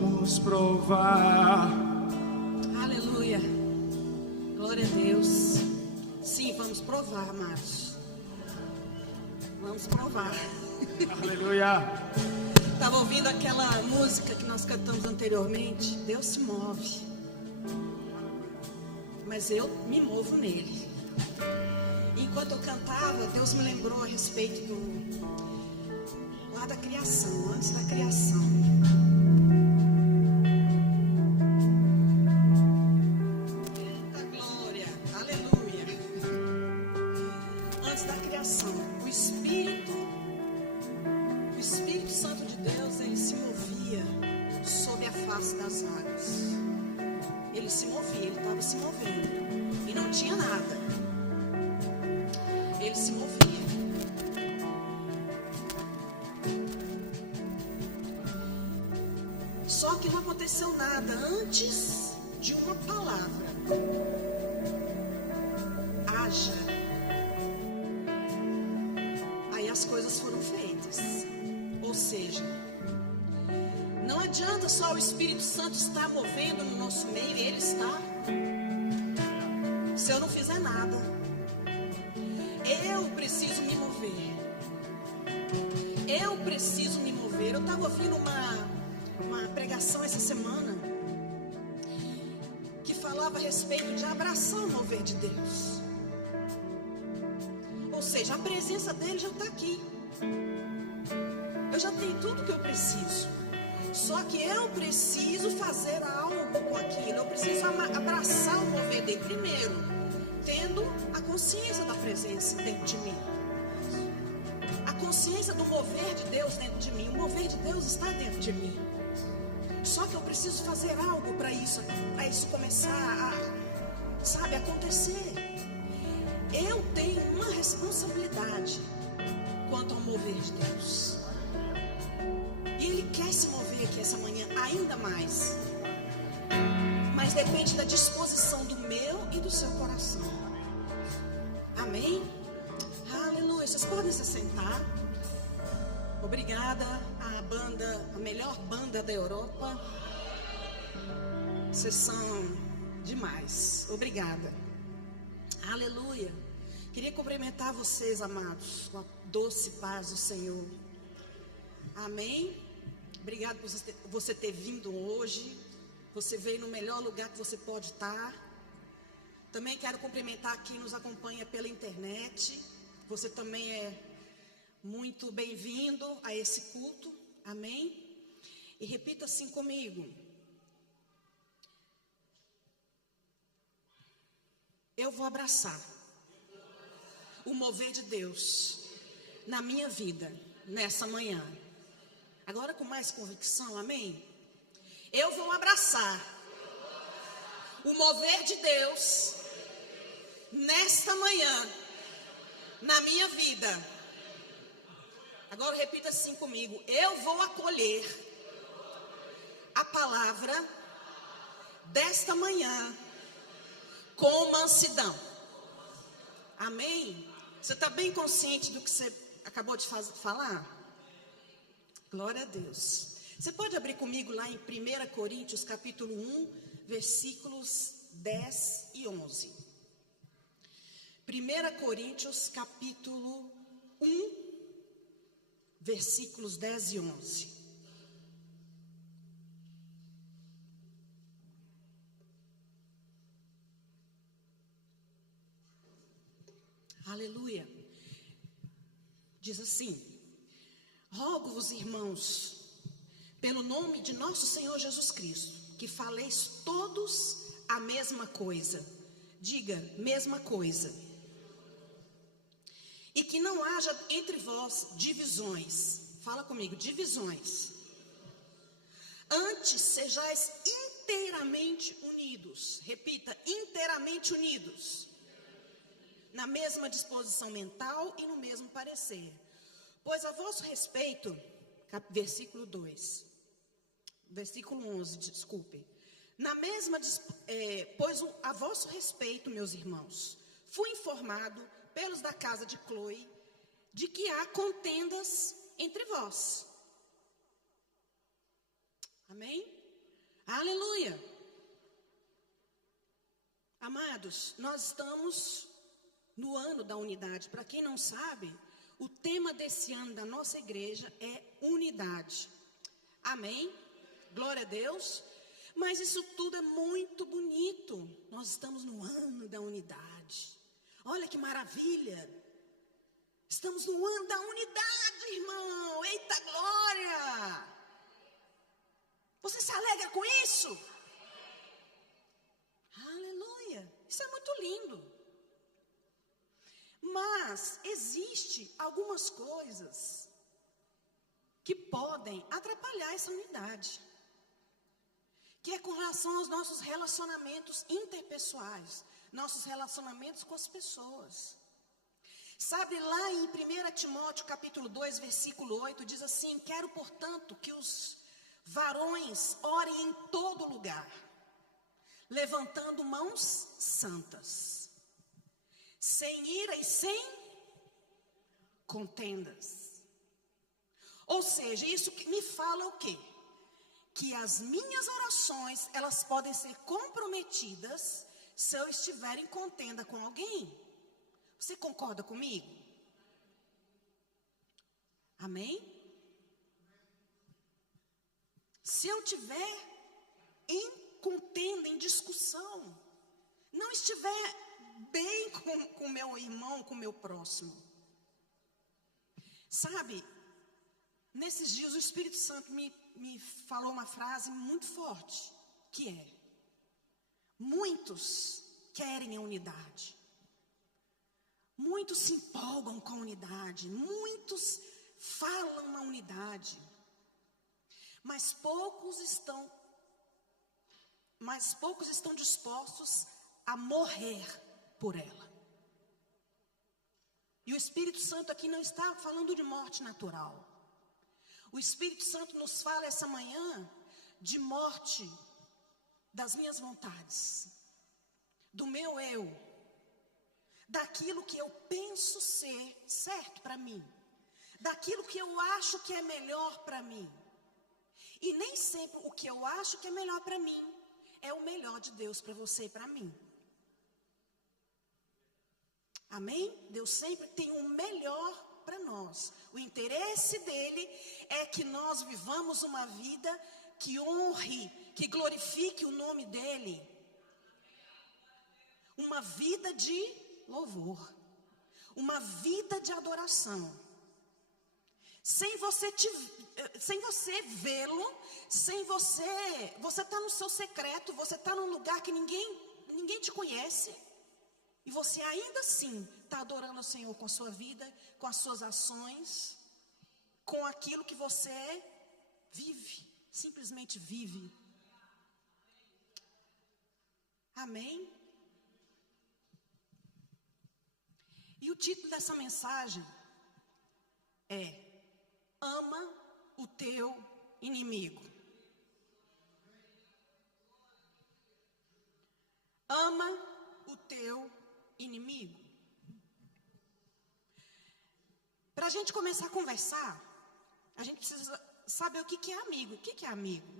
vamos provar. Aleluia. Glória a Deus. Sim, vamos provar, amados. Vamos provar. Aleluia. Estava ouvindo aquela música que nós cantamos anteriormente. Deus se move, mas eu me movo nele. Enquanto eu cantava, Deus me lembrou a respeito lá da criação, antes da criação. Eita glória, aleluia. Antes da criação, o Espírito Santo de Deus, ele se movia sobre a face das águas. Ele se movia, ele estava se movendo e não tinha nada. Ele se movia. Só que não aconteceu nada antes de uma palavra. Haja. Aí as coisas foram feitas. Ou seja, não adianta só o Espírito Santo estar movendo no nosso meio, ele está. Se eu não fizer nada, eu preciso me mover. Eu preciso me mover. Eu estava ouvindo uma pregação essa semana que falava a respeito de abraçar o mover de Deus. Ou seja, a presença dele já está aqui. Eu já tenho tudo que eu preciso. Só que eu preciso fazer algo com aquilo. Eu preciso abraçar o mover dele primeiro, tendo a consciência da presença dentro de mim. A consciência do mover de Deus dentro de mim. O mover de Deus está dentro de mim. Só que eu preciso fazer algo para isso começar a, acontecer. Eu tenho uma responsabilidade quanto ao mover de Deus. E Ele quer se mover aqui essa manhã ainda mais. Mas depende da disposição do meu e do seu coração. Amém? Aleluia. Vocês podem se sentar. Obrigada à banda, a melhor banda da Europa. Vocês são demais. Obrigada. Aleluia. Queria cumprimentar vocês, amados, com a doce paz do Senhor. Amém? Obrigado por você ter vindo hoje. Você veio no melhor lugar que você pode estar. Também quero cumprimentar quem nos acompanha pela internet. Você também é muito bem-vindo a esse culto. Amém? E repita assim comigo. Eu vou abraçar o mover de Deus na minha vida nessa manhã. Agora com mais convicção, amém? Eu vou abraçar o mover de Deus nesta manhã na minha vida. Agora repita assim comigo. Eu vou acolher a palavra desta manhã com mansidão. Amém? Você está bem consciente do que você acabou de falar? Glória a Deus. Você pode abrir comigo lá em 1 Coríntios capítulo 1, versículos 10 e 11. 1 Coríntios capítulo 1, versículos 10 e 11. Aleluia. Diz assim: rogo-vos, irmãos, pelo nome de nosso Senhor Jesus Cristo, que faleis todos a mesma coisa. Diga, mesma coisa. E que não haja entre vós divisões. Fala comigo, divisões. Antes sejais inteiramente unidos. Repita, inteiramente unidos. Na mesma disposição mental e no mesmo parecer. Pois a vosso respeito, versículo 2, versículo 11, desculpe. Pois a vosso respeito, meus irmãos, fui informado pelos da casa de Cloe de que há contendas entre vós. Amém? Aleluia. Amados, nós estamos no ano da unidade. Para quem não sabe, o tema desse ano da nossa igreja é unidade. Amém? Glória a Deus. Mas isso tudo é muito bonito. Nós estamos no ano da unidade. Olha que maravilha. Estamos no ano da unidade, irmão. Eita glória. Você se alegra com isso? Aleluia. Isso é muito lindo. Mas existe algumas coisas que podem atrapalhar essa unidade, que é com relação aos nossos relacionamentos interpessoais, nossos relacionamentos com as pessoas. Sabe, lá em 1 Timóteo capítulo 2, versículo 8, diz assim: quero, portanto, que os varões orem em todo lugar, levantando mãos santas, sem ira e sem contendas. Ou seja, isso que me fala o quê? Que as minhas orações, elas podem ser comprometidas se eu estiver em contenda com alguém. Você concorda comigo? Amém? Se eu estiver em contenda, em discussão, não estiver bem com o meu irmão, com o meu próximo. Sabe, nesses dias o Espírito Santo me falou uma frase muito forte, que é: muitos querem a unidade, muitos se empolgam com a unidade, muitos falam na unidade, mas poucos estão dispostos a morrer por ela. E o Espírito Santo aqui não está falando de morte natural. O Espírito Santo nos fala essa manhã de morte das minhas vontades, do meu eu, daquilo que eu penso ser certo para mim, daquilo que eu acho que é melhor para mim. E nem sempre o que eu acho que é melhor para mim é o melhor de Deus para você e para mim. Amém? Deus sempre tem o melhor para nós. O interesse dele é que nós vivamos uma vida que honre, que glorifique o nome dele. Uma vida de louvor, uma vida de adoração. Sem você vê-lo, você está no seu secreto, você está num lugar que ninguém te conhece, e você ainda assim está adorando ao Senhor com a sua vida, com as suas ações, com aquilo que você vive, simplesmente vive. Amém? E o título dessa mensagem é: ama o teu inimigo. Ama o teu inimigo. Para a gente começar a conversar, a gente precisa saber o que é amigo. O que é amigo?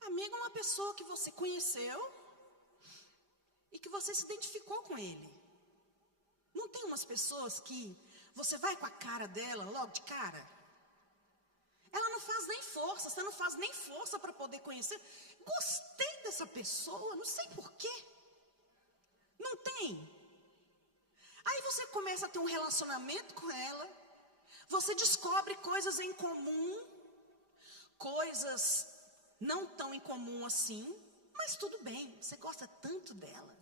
Amigo é uma pessoa que você conheceu e que você se identificou com ele. Não tem umas pessoas que você vai com a cara dela logo de cara? Ela não faz nem força, você não faz nem força para poder conhecer. Gostei dessa pessoa, não sei porquê. Não tem. Aí você começa a ter um relacionamento com ela, você descobre coisas em comum, coisas não tão em comum assim, mas tudo bem, você gosta tanto dela,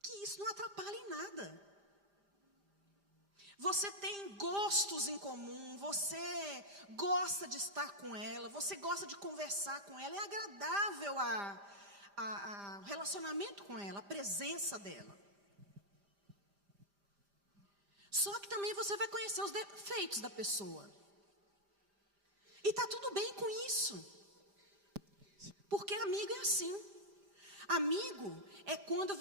que isso não atrapalha em nada. Você tem gostos em comum, você gosta de estar com ela, você gosta de conversar com ela, é agradável o relacionamento com ela, a presença dela. Só que também você vai conhecer os defeitos da pessoa. E está tudo bem com isso. Porque amigo é assim. Amigo é quando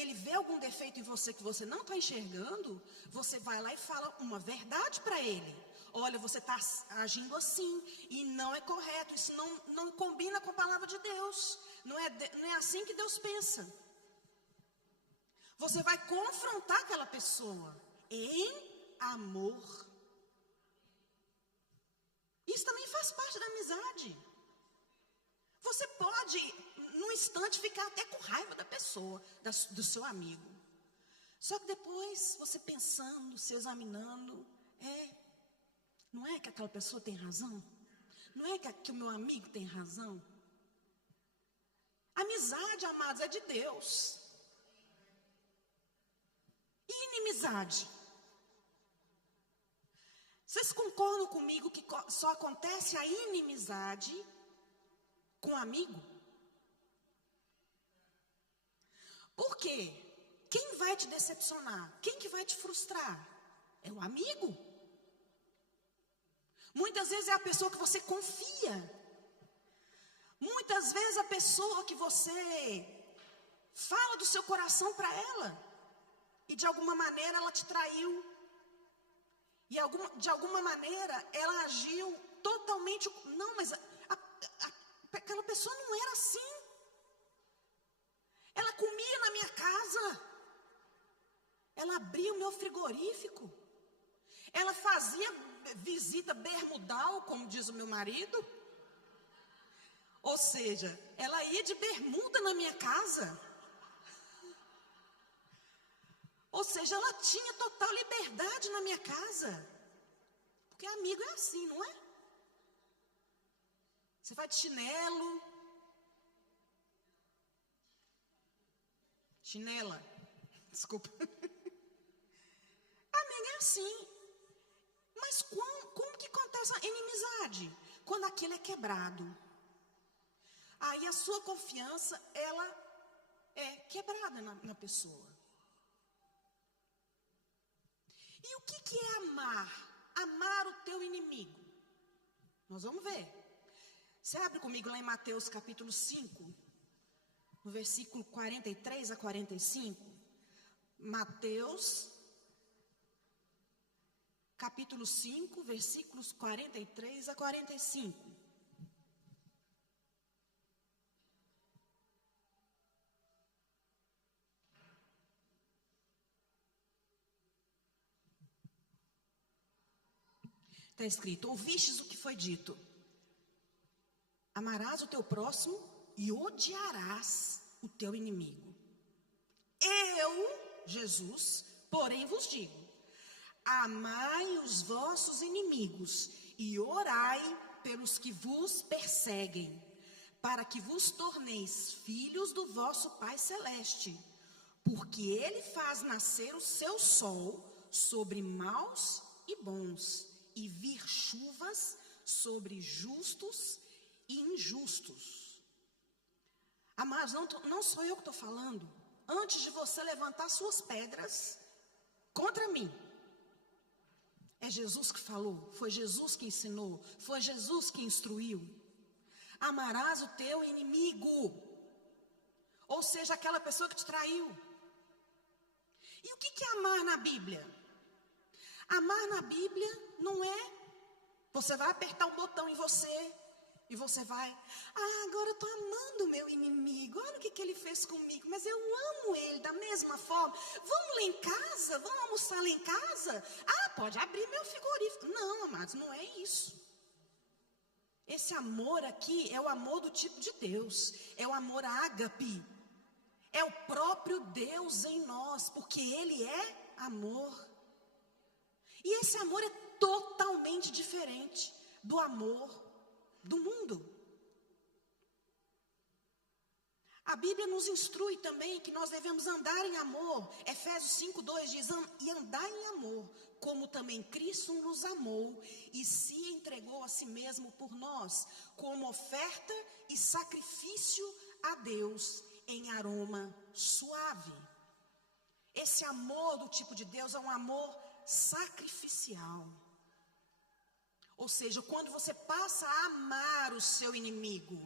ele vê algum defeito em você que você não está enxergando, você vai lá e fala uma verdade para ele. olha, você está agindo assim, e não é correto, isso não combina com a palavra de Deus, não é assim que Deus pensa. Você vai confrontar aquela pessoa em amor. Isso também faz parte da amizade. Você pode, num instante, ficar até com raiva da pessoa, do seu amigo. Só que depois, você pensando, se examinando, não é que aquela pessoa tem razão? Não é que o meu amigo tem razão? Amizade, amados, é de Deus. E inimizade? Vocês concordam comigo que só acontece a inimizade com amigo? Por quê? Quem vai te decepcionar? Quem que vai te frustrar? É o amigo. Muitas vezes é a pessoa que você confia. Muitas vezes a pessoa que você fala do seu coração para ela. E de alguma maneira ela te traiu. E de alguma maneira ela agiu totalmente... Não, mas aquela pessoa não era assim. Ela comia na minha casa. Ela abria o meu frigorífico. Ela fazia visita bermudal, como diz o meu marido. Ou seja, ela ia de bermuda na minha casa. Ou seja, ela tinha total liberdade na minha casa. Porque amigo é assim, não é? Você vai de chinelo. Chinela. Desculpa. Amigo é assim. Mas como que acontece a inimizade? Quando aquilo é quebrado. Aí a sua confiança, ela é quebrada na pessoa. E o que é amar? Amar o teu inimigo. Nós vamos ver. Você abre comigo lá em Mateus capítulo 5, no versículo 43 a 45. Mateus capítulo 5, versículos 43 a 45. Está escrito: ouvistes o que foi dito, amarás o teu próximo e odiarás o teu inimigo. Eu, Jesus, porém vos digo, amai os vossos inimigos e orai pelos que vos perseguem, para que vos torneis filhos do vosso Pai Celeste, porque Ele faz nascer o seu sol sobre maus e bons, e vir chuvas sobre justos e injustos. Amados, não sou eu que estou falando. Antes de você levantar suas pedras contra mim, é Jesus que falou, foi Jesus que ensinou, foi Jesus que instruiu. Amarás o teu inimigo, ou seja, aquela pessoa que te traiu. E o que é amar na Bíblia? Amar na Bíblia não é, você vai apertar um botão em você, e você vai, agora eu estou amando o meu inimigo, olha o que ele fez comigo, mas eu amo ele da mesma forma. Vamos lá em casa, vamos almoçar lá em casa? Pode abrir meu frigorífico. Não, amados, não é isso. Esse amor aqui é o amor do tipo de Deus, é o amor ágape, é o próprio Deus em nós, porque Ele é amor. E esse amor é totalmente diferente do amor do mundo. A Bíblia nos instrui também que nós devemos andar em amor. Efésios 5:2 diz, e andar em amor, como também Cristo nos amou e se entregou a si mesmo por nós, como oferta e sacrifício a Deus em aroma suave. Esse amor do tipo de Deus é um amor sacrificial. Ou seja, quando você passa a amar o seu inimigo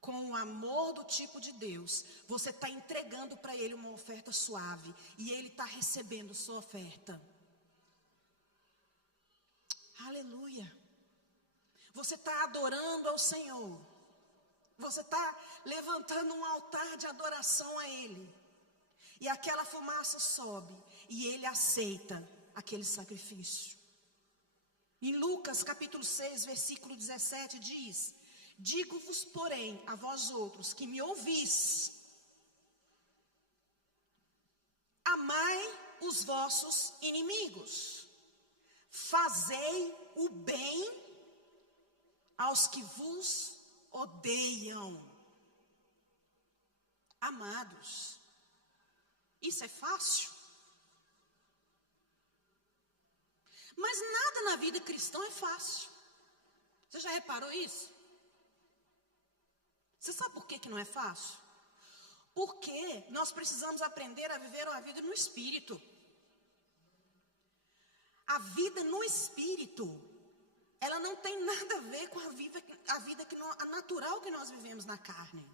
com o amor do tipo de Deus, você está entregando para ele uma oferta suave, e ele está recebendo sua oferta. você está adorando ao Senhor, você está levantando um altar de adoração a Ele, e aquela fumaça sobe, e Ele aceita aquele sacrifício. Em Lucas capítulo 6, versículo 17 diz: digo-vos, porém, a vós outros que me ouvis, amai os vossos inimigos, fazei o bem aos que vos odeiam. Amados, isso é fácil? Mas nada na vida cristã é fácil. Você já reparou isso? Você sabe por que não é fácil? Porque nós precisamos aprender a viver uma vida no Espírito. A vida no Espírito, ela não tem nada a ver com a vida a natural que nós vivemos na carne.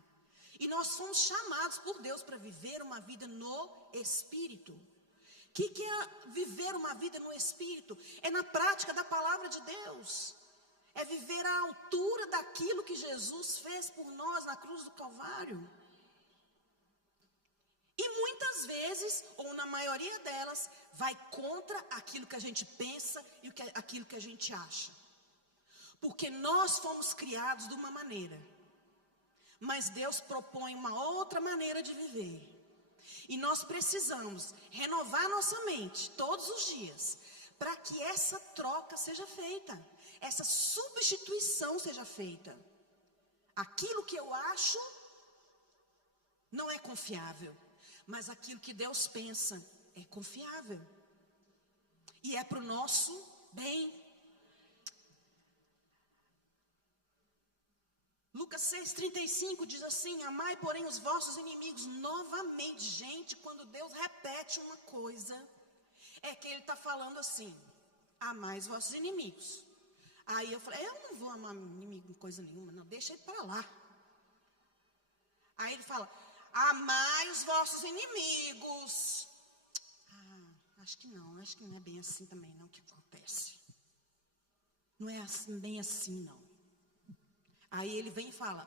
E nós somos chamados por Deus para viver uma vida no Espírito. O que é viver uma vida no Espírito? É na prática da palavra de Deus. É viver à altura daquilo que Jesus fez por nós na cruz do Calvário. E muitas vezes, ou na maioria delas, vai contra aquilo que a gente pensa e aquilo que a gente acha. Porque nós fomos criados de uma maneira, mas Deus propõe uma outra maneira de viver. E nós precisamos renovar nossa mente todos os dias, para que essa troca seja feita, essa substituição seja feita. Aquilo que eu acho não é confiável, mas aquilo que Deus pensa é confiável. E é para o nosso bem. Lucas 6,35 diz assim: amai, porém, os vossos inimigos. Novamente, gente, quando Deus repete uma coisa, é que Ele está falando assim: amai os vossos inimigos. Aí eu falei: eu não vou amar meu inimigo em coisa nenhuma, não, deixa ele para lá. Aí Ele fala: amai os vossos inimigos. Acho que não é bem assim também não que acontece. Não é assim, bem assim não. Aí Ele vem e fala: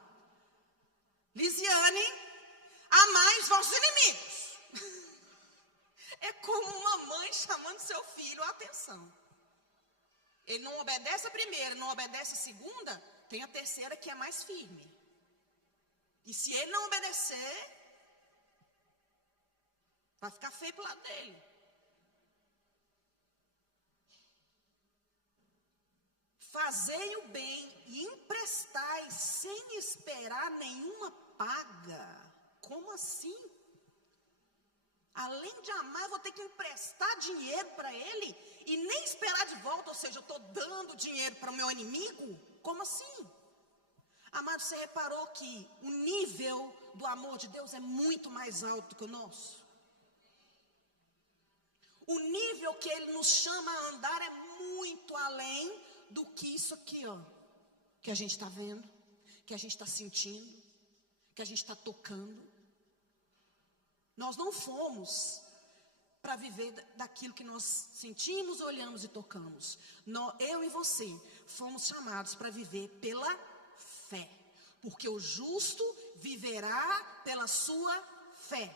Lisiane, amai os vossos inimigos. É como uma mãe chamando seu filho a atenção. Ele não obedece a primeira, não obedece a segunda, tem a terceira que é mais firme. E se ele não obedecer, vai ficar feio pro lado dele. Fazei o bem e emprestai sem esperar nenhuma paga. Como assim? Além de amar, eu vou ter que emprestar dinheiro para ele e nem esperar de volta, ou seja, eu estou dando dinheiro para o meu inimigo? Como assim? Amado, você reparou que o nível do amor de Deus é muito mais alto que o nosso? O nível que Ele nos chama a andar é muito além do que isso aqui, ó, que a gente está vendo, que a gente está sentindo, que a gente está tocando. Nós não fomos para viver daquilo que nós sentimos, olhamos e tocamos. Eu e você fomos chamados para viver pela fé, porque o justo viverá pela sua fé.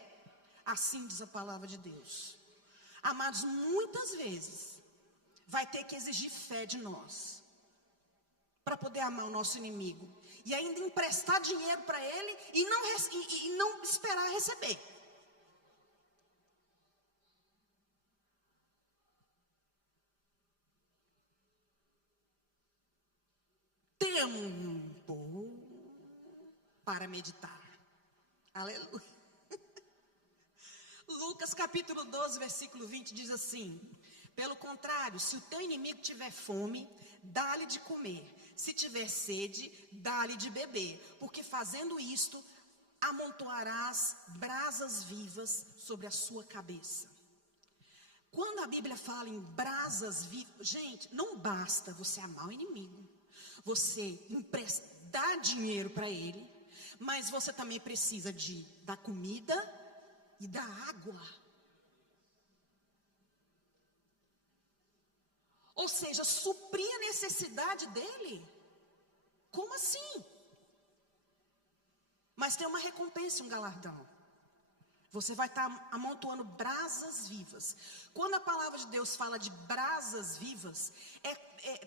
Assim diz a palavra de Deus. Amados, muitas vezes vai ter que exigir fé de nós para poder amar o nosso inimigo e ainda emprestar dinheiro para ele e não esperar receber. Tempo para meditar. Aleluia. Lucas capítulo 12, versículo 20 diz assim: pelo contrário, se o teu inimigo tiver fome, dá-lhe de comer. Se tiver sede, dá-lhe de beber. Porque fazendo isto, amontoarás brasas vivas sobre a sua cabeça. Quando a Bíblia fala em brasas vivas, gente, não basta você amar o inimigo, você dar dinheiro para ele, mas você também precisa da comida e da água. Ou seja, suprir a necessidade dele. Como assim? Mas tem uma recompensa, um galardão. Você vai estar amontoando brasas vivas. Quando a palavra de Deus fala de brasas vivas,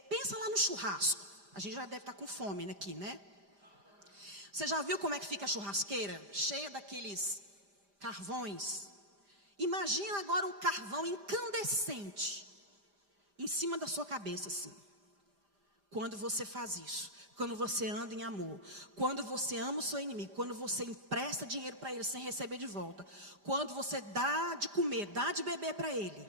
pensa lá no churrasco. A gente já deve estar com fome aqui, né? Você já viu como é que fica a churrasqueira? Cheia daqueles carvões. Imagina agora um carvão incandescente em cima da sua cabeça, assim. Quando você faz isso, quando você anda em amor, quando você ama o seu inimigo, quando você empresta dinheiro para ele sem receber de volta, quando você dá de comer, dá de beber para ele,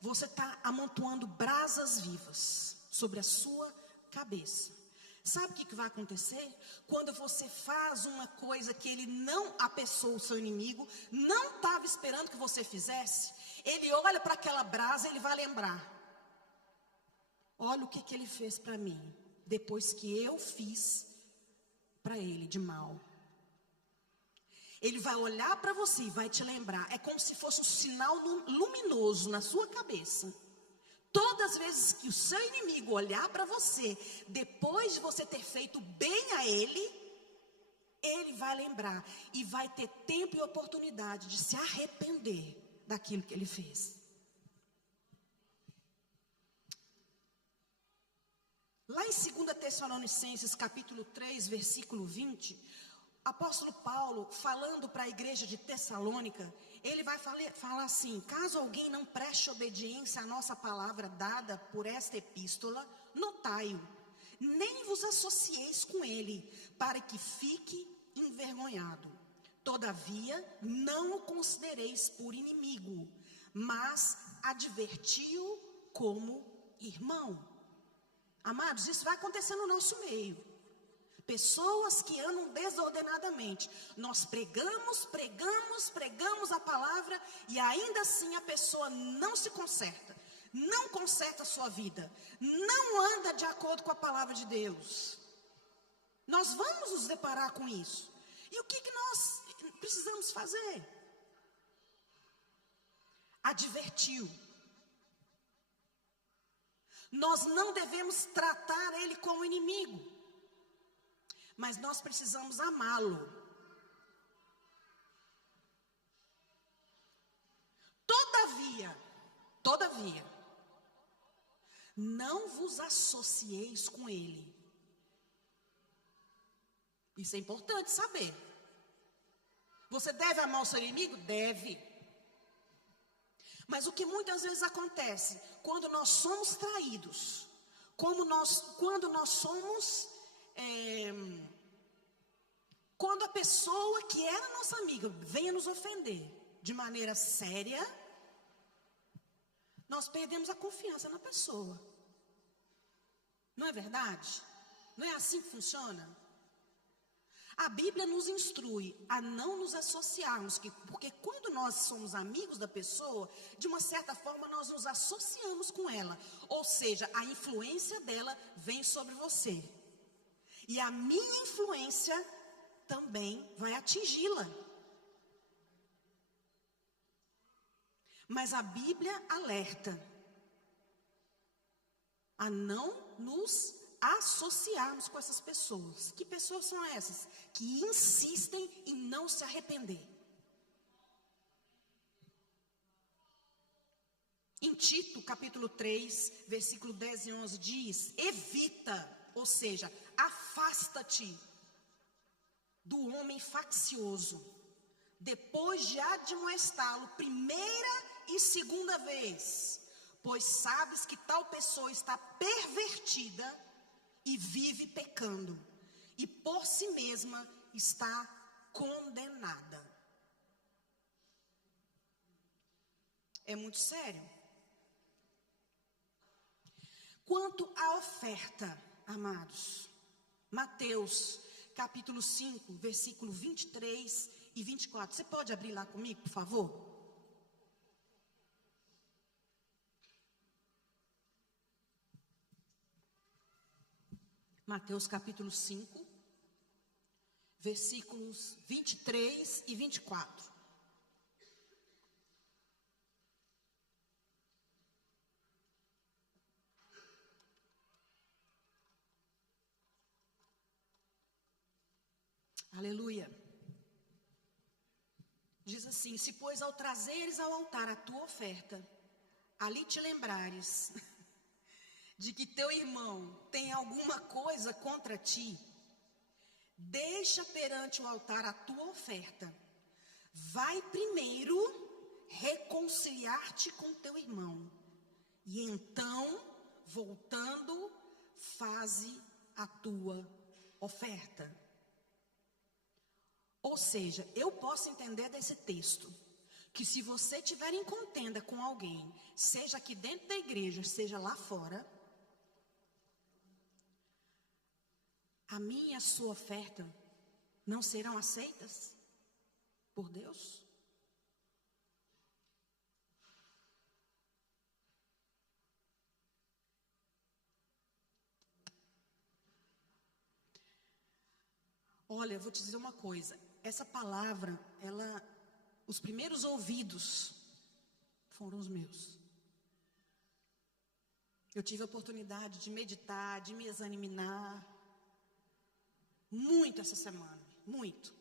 você está amontoando brasas vivas sobre a sua cabeça. Sabe o que vai acontecer? Quando você faz uma coisa que a pessoa, o seu inimigo, não estava esperando que você fizesse, ele olha para aquela brasa e ele vai lembrar. Olha o que ele fez para mim, depois que eu fiz para ele de mal. Ele vai olhar para você e vai te lembrar. É como se fosse um sinal luminoso na sua cabeça. Todas as vezes que o seu inimigo olhar para você, depois de você ter feito bem a ele vai lembrar e vai ter tempo e oportunidade de se arrepender daquilo que ele fez. Lá em 2 Tessalonicenses, capítulo 3, versículo 20, apóstolo Paulo, falando para a igreja de Tessalônica, ele vai falar assim: caso alguém não preste obediência à nossa palavra dada por esta epístola, notai-o, nem vos associeis com ele, para que fique envergonhado. Todavia, não o considereis por inimigo, mas adverti-o como irmão. Amados, isso vai acontecer no nosso meio. Pessoas que andam desordenadamente. Nós pregamos a palavra e ainda assim a pessoa não se conserta. Não conserta a sua vida. Não anda de acordo com a palavra de Deus. Nós vamos nos deparar com isso. E o que nós precisamos fazer? Advertiu. Nós não devemos tratar ele como inimigo, mas nós precisamos amá-lo. Todavia, não vos associeis com ele. Isso é importante saber. Você deve amar o seu inimigo? Deve. Mas o que muitas vezes acontece, quando nós somos traídos, quando a pessoa que era nossa amiga venha nos ofender de maneira séria, nós perdemos a confiança na pessoa. Não é verdade? Não é assim que funciona? A Bíblia nos instrui a não nos associarmos, porque quando nós somos amigos da pessoa, de uma certa forma nós nos associamos com ela. Ou seja, a influência dela vem sobre você. E a minha influência também vai atingi-la. Mas a Bíblia alerta a não nos associarmos com essas pessoas. Que pessoas são essas? Que insistem em não se arrepender. Em Tito, capítulo 3, versículo 10 e 11 diz: evita, ou seja, afasta-te do homem faccioso, depois de admoestá-lo primeira e segunda vez, pois sabes que tal pessoa está pervertida e vive pecando, e por si mesma está condenada. É muito sério. Quanto à oferta, amados, Mateus, capítulo 5, versículo 23 e 24. Você pode abrir lá comigo, por favor? Mateus capítulo 5, versículos 23 e 24. Aleluia. Diz assim: se pois ao trazeres ao altar a tua oferta, ali te lembrares de que teu irmão tem alguma coisa contra ti, deixa perante o altar a tua oferta. Vai primeiro reconciliar-te com teu irmão, e então, voltando, faze a tua oferta. Ou seja, eu posso entender desse texto que se você tiver em contenda com alguém, seja aqui dentro da igreja, seja lá fora, a minha e a sua oferta não serão aceitas por Deus? Olha, eu vou te dizer uma coisa. Essa palavra, os primeiros ouvidos foram os meus. Eu tive a oportunidade de meditar, de me examinar muito essa semana, muito.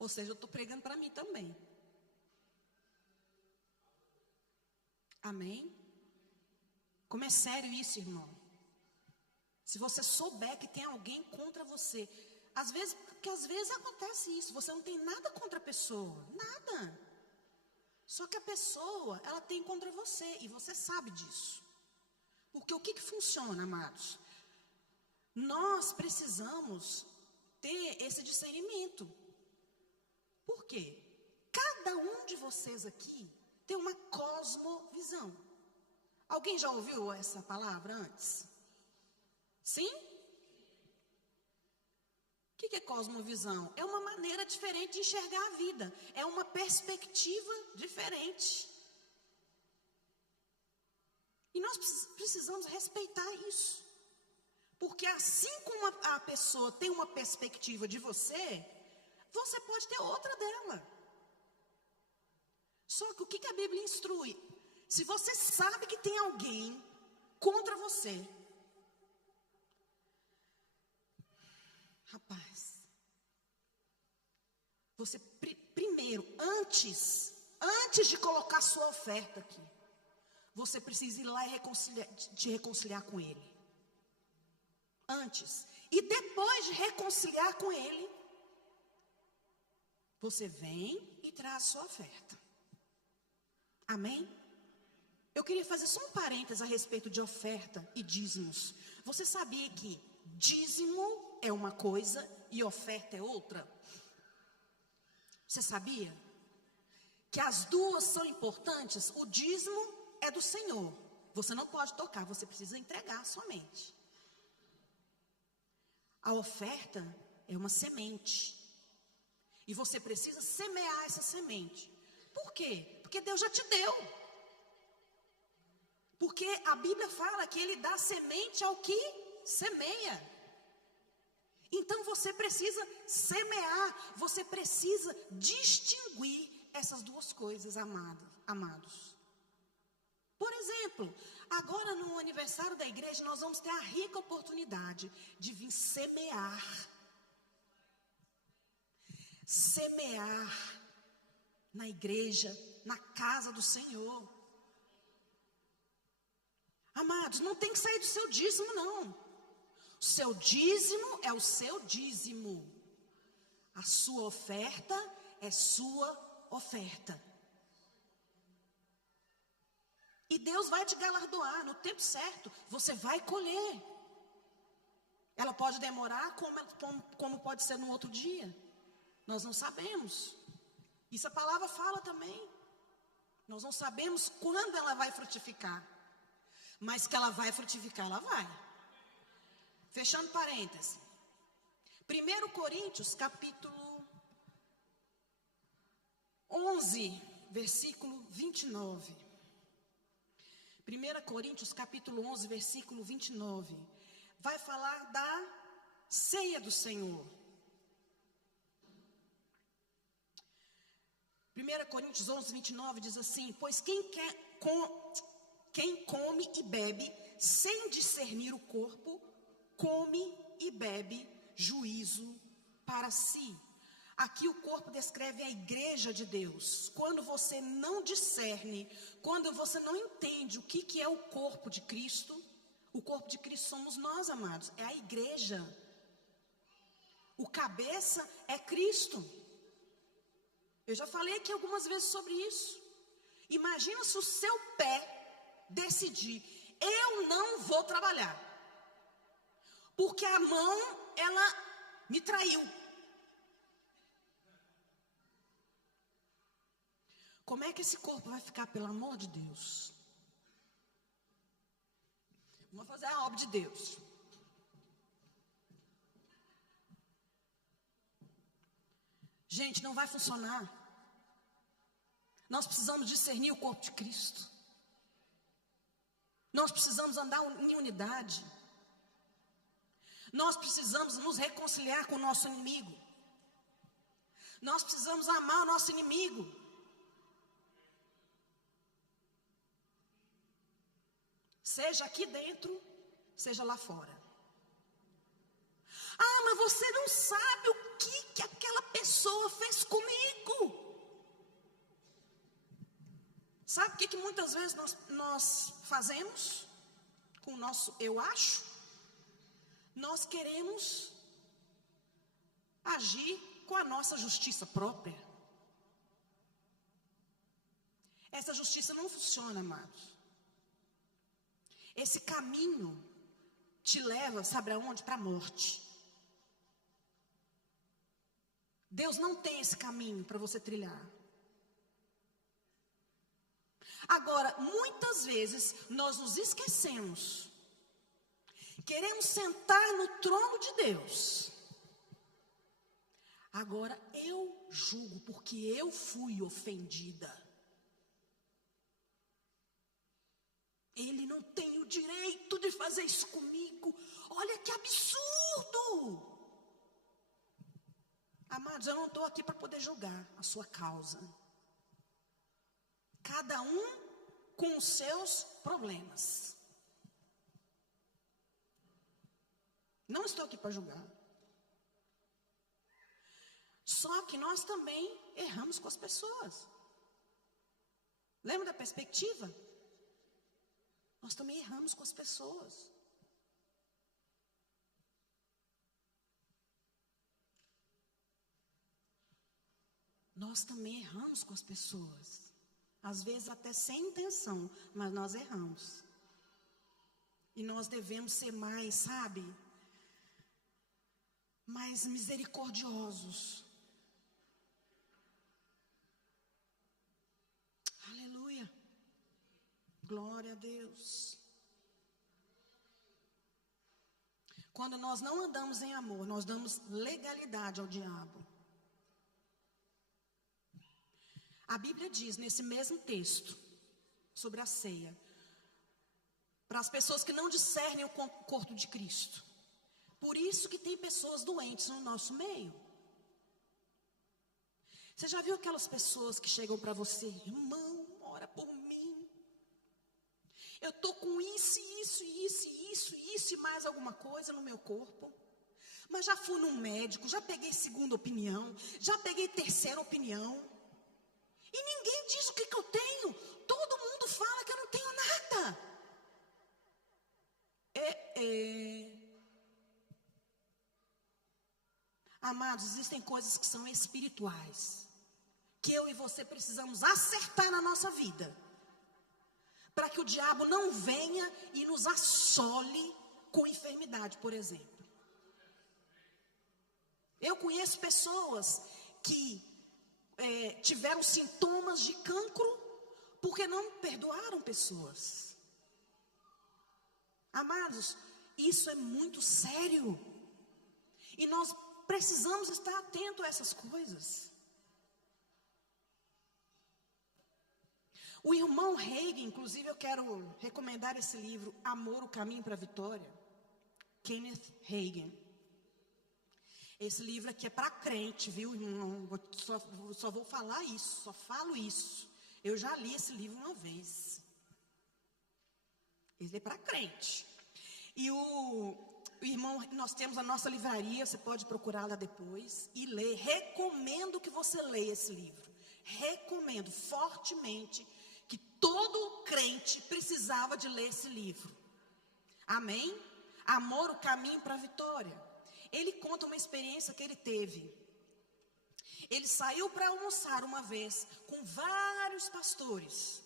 Ou seja, eu estou pregando para mim também. Amém? Como é sério isso, irmão? Se você souber que tem alguém contra você, porque às vezes acontece isso, você não tem nada contra a pessoa, nada. Só que a pessoa, ela tem contra você, e você sabe disso. Porque o que funciona, amados? Nós precisamos ter esse discernimento. Por quê? Cada um de vocês aqui tem uma cosmovisão. Alguém já ouviu essa palavra antes? Sim? O que é cosmovisão? É uma maneira diferente de enxergar a vida. É uma perspectiva diferente. E nós precisamos respeitar isso. Porque assim como a pessoa tem uma perspectiva de você, você pode ter outra dela. Só que o que a Bíblia instrui? Se você sabe que tem alguém contra você, rapaz, você primeiro, antes de colocar sua oferta aqui, você precisa ir lá e te reconciliar com ele. Antes. E depois de reconciliar com ele, você vem e traz sua oferta. Amém? Eu queria fazer só um parênteses a respeito de oferta e dízimos. Você sabia que dízimo é uma coisa e oferta é outra? Você sabia? Que as duas são importantes? O dízimo é do Senhor. Você não pode tocar, você precisa entregar somente. A oferta é uma semente. E você precisa semear essa semente. Por quê? Porque Deus já te deu. Porque a Bíblia fala que Ele dá semente ao que semeia. Então você precisa semear, você precisa distinguir essas duas coisas, amados. Por exemplo, agora no aniversário da igreja, nós vamos ter a rica oportunidade de vir semear. Semear na igreja, na casa do Senhor. Amados, não tem que sair do seu dízimo, não. O seu dízimo é o seu dízimo. A sua oferta é sua oferta. E Deus vai te galardoar no tempo certo. Você vai colher. Ela pode demorar, como pode ser no outro dia. Nós não sabemos. Isso a palavra fala também. Nós não sabemos quando ela vai frutificar. Mas que ela vai frutificar, ela vai. Fechando parênteses. 1 Coríntios, capítulo 11, versículo 29. 1 Coríntios, capítulo 11, versículo 29. Vai falar da ceia do Senhor. 1 Coríntios 11, 29 diz assim: pois quem come e bebe sem discernir o corpo, come e bebe juízo para si. Aqui o corpo descreve a igreja de Deus. Quando você não discerne, quando você não entende o que é o corpo de Cristo somos nós, amados, é a igreja. O cabeça é Cristo. Eu já falei aqui algumas vezes sobre isso. Imagina se o seu pé decidir, eu não vou trabalhar, porque a mão, ela me traiu. Como é que esse corpo vai ficar, pelo amor de Deus? Vamos fazer a obra de Deus. Gente, não vai funcionar. Nós precisamos discernir o corpo de Cristo. Nós precisamos andar em unidade. Nós precisamos nos reconciliar com o nosso inimigo. Nós precisamos amar o nosso inimigo. Seja aqui dentro, seja lá fora. Ah, mas você não sabe o que aquela pessoa fez comigo. Sabe o que muitas vezes nós fazemos com o nosso eu acho? Nós queremos agir com a nossa justiça própria. Essa justiça não funciona, amados. Esse caminho te leva, sabe aonde? Para a morte. Deus não tem esse caminho para você trilhar. Agora, muitas vezes, nós nos esquecemos. Queremos sentar no trono de Deus. Agora, eu julgo porque eu fui ofendida. Ele não tem o direito de fazer isso comigo. Olha que absurdo! Amados, eu não estou aqui para poder julgar a sua causa. Cada um com os seus problemas. Não estou aqui para julgar. Só que nós também erramos com as pessoas. Lembra da perspectiva? Nós também erramos com as pessoas. Nós também erramos com as pessoas. Às vezes até sem intenção, mas nós erramos. E nós devemos ser mais, sabe? Mais misericordiosos. Aleluia. Glória a Deus. Quando nós não andamos em amor, nós damos legalidade ao diabo. A Bíblia diz nesse mesmo texto sobre a ceia, para as pessoas que não discernem o corpo de Cristo. Por isso que tem pessoas doentes no nosso meio. Você já viu aquelas pessoas que chegam para você, irmão, ora por mim. Eu estou com isso e mais alguma coisa no meu corpo. Mas já fui num médico, já peguei segunda opinião, já peguei terceira opinião. E ninguém diz o que eu tenho. Todo mundo fala que eu não tenho nada. Amados, existem coisas que são espirituais, que eu e você precisamos acertar na nossa vida, para que o diabo não venha e nos assole com enfermidade, por exemplo. Eu conheço pessoas que tiveram sintomas de cancro porque não perdoaram pessoas. Amados, isso é muito sério. E nós precisamos estar atentos a essas coisas. O irmão Hagin, inclusive eu quero recomendar esse livro, Amor, o Caminho para a Vitória. Kenneth Hagin. Esse livro aqui é para crente, viu, irmão? Só vou falar isso, só falo isso. Eu já li esse livro uma vez. Ele é para crente. E o Irmão, nós temos a nossa livraria, você pode procurá-la depois e ler. Recomendo que você leia esse livro. Recomendo fortemente que todo crente precisava de ler esse livro. Amém? Amor, o caminho para a vitória. Ele conta uma experiência que ele teve. Ele saiu para almoçar uma vez com vários pastores.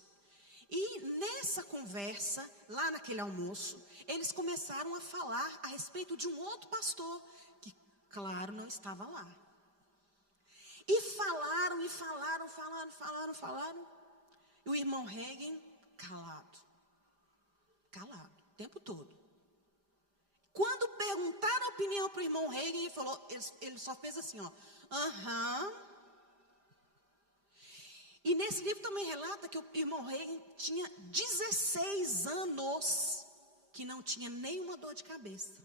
E nessa conversa, lá naquele almoço, eles começaram a falar a respeito de um outro pastor, que, claro, não estava lá. E falaram, e falaram. E o irmão Hagin, calado, o tempo todo. Quando perguntaram a opinião para o irmão Hagin, ele falou, ele só fez assim, ó, aham. E nesse livro também relata que o irmão Hagin tinha 16 anos que não tinha nenhuma dor de cabeça.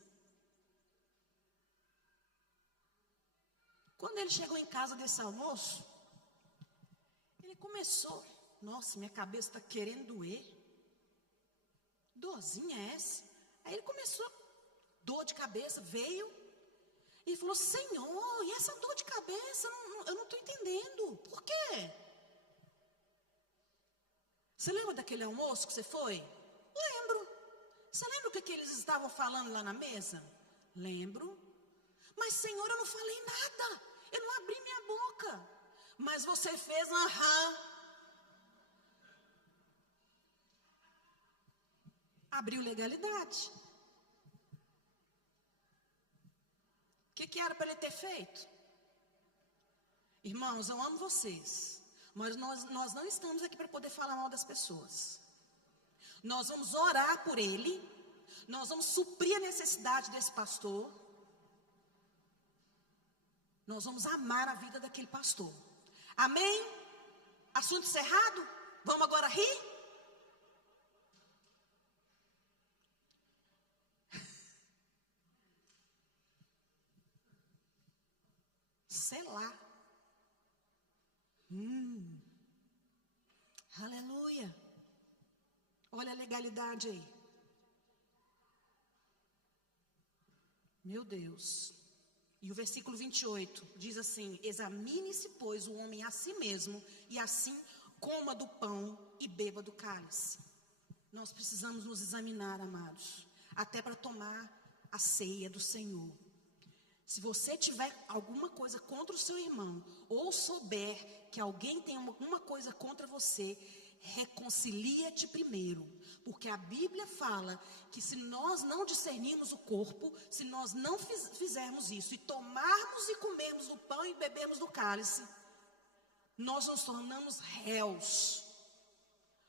Quando ele chegou em casa desse almoço, ele começou, nossa, minha cabeça está querendo doer. Dorzinha é essa? Aí ele começou, dor de cabeça, veio e falou, Senhor, e essa dor de cabeça, eu não estou entendendo, por quê? Você lembra daquele almoço que você foi? Lembro. Você lembra o que eles estavam falando lá na mesa? Lembro. Mas, Senhor, eu não falei nada. Eu não abri minha boca. Mas você fez aham. Abriu legalidade. O que era para ele ter feito? Irmãos, eu amo vocês. Mas nós não estamos aqui para poder falar mal das pessoas. Nós vamos orar por ele. Nós vamos suprir a necessidade desse pastor. Nós vamos amar a vida daquele pastor. Amém? Assunto encerrado? Vamos agora rir? Sei lá. Aleluia. Olha a legalidade aí. Meu Deus. E o versículo 28 diz assim: examine-se, pois, o homem a si mesmo, e assim coma do pão e beba do cálice. Nós precisamos nos examinar, amados, até para tomar a ceia do Senhor. Se você tiver alguma coisa contra o seu irmão, ou souber que alguém tem alguma coisa contra você, reconcilia-te primeiro. Porque a Bíblia fala que se nós não discernirmos o corpo, se nós não fizermos isso, e tomarmos e comermos do pão e bebermos do cálice, nós nos tornamos réus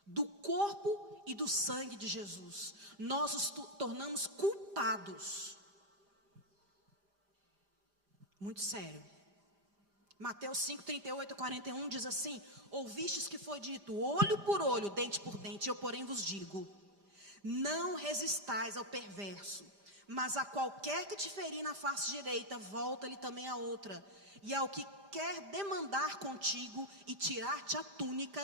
do corpo e do sangue de Jesus. Nós nos tornamos culpados. Muito sério. Mateus 5, 38 a 41 diz assim: ouvistes que foi dito, olho por olho, dente por dente, eu porém vos digo, não resistais ao perverso, mas a qualquer que te ferir na face direita, volta-lhe também a outra. E ao que quer demandar contigo e tirar-te a túnica,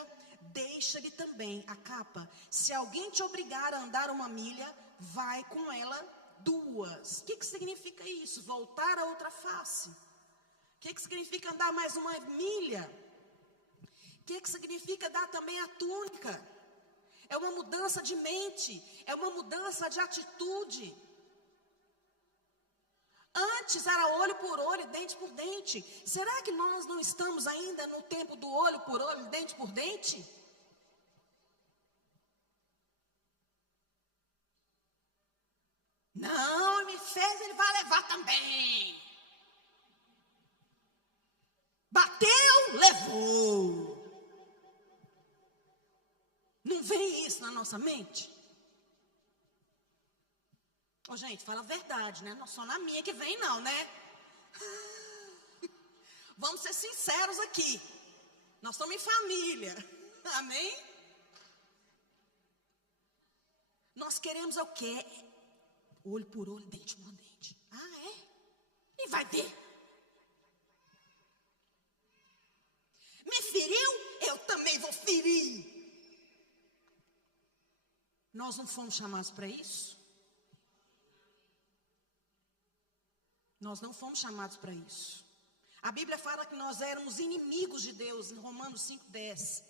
deixa-lhe também a capa. Se alguém te obrigar a andar uma milha, vai com ela 2. O que significa isso? Voltar a outra face. O que significa andar mais uma milha? O que significa dar também a túnica? É uma mudança de mente, é uma mudança de atitude. Antes era olho por olho, dente por dente. Será que nós não estamos ainda no tempo do olho por olho, dente por dente? Não, me fez, ele vai levar também. Bateu, levou. Não vem isso na nossa mente? Ô, gente, fala a verdade, né? Não só na minha que vem não, né? Vamos ser sinceros aqui. Nós estamos em família. Amém? Nós queremos o quê? Olho por olho, dente por dente. Ah, é? E vai ver. Me feriu? Eu também vou ferir. Nós não fomos chamados para isso? Nós não fomos chamados para isso. A Bíblia fala que nós éramos inimigos de Deus, em Romanos 5,10,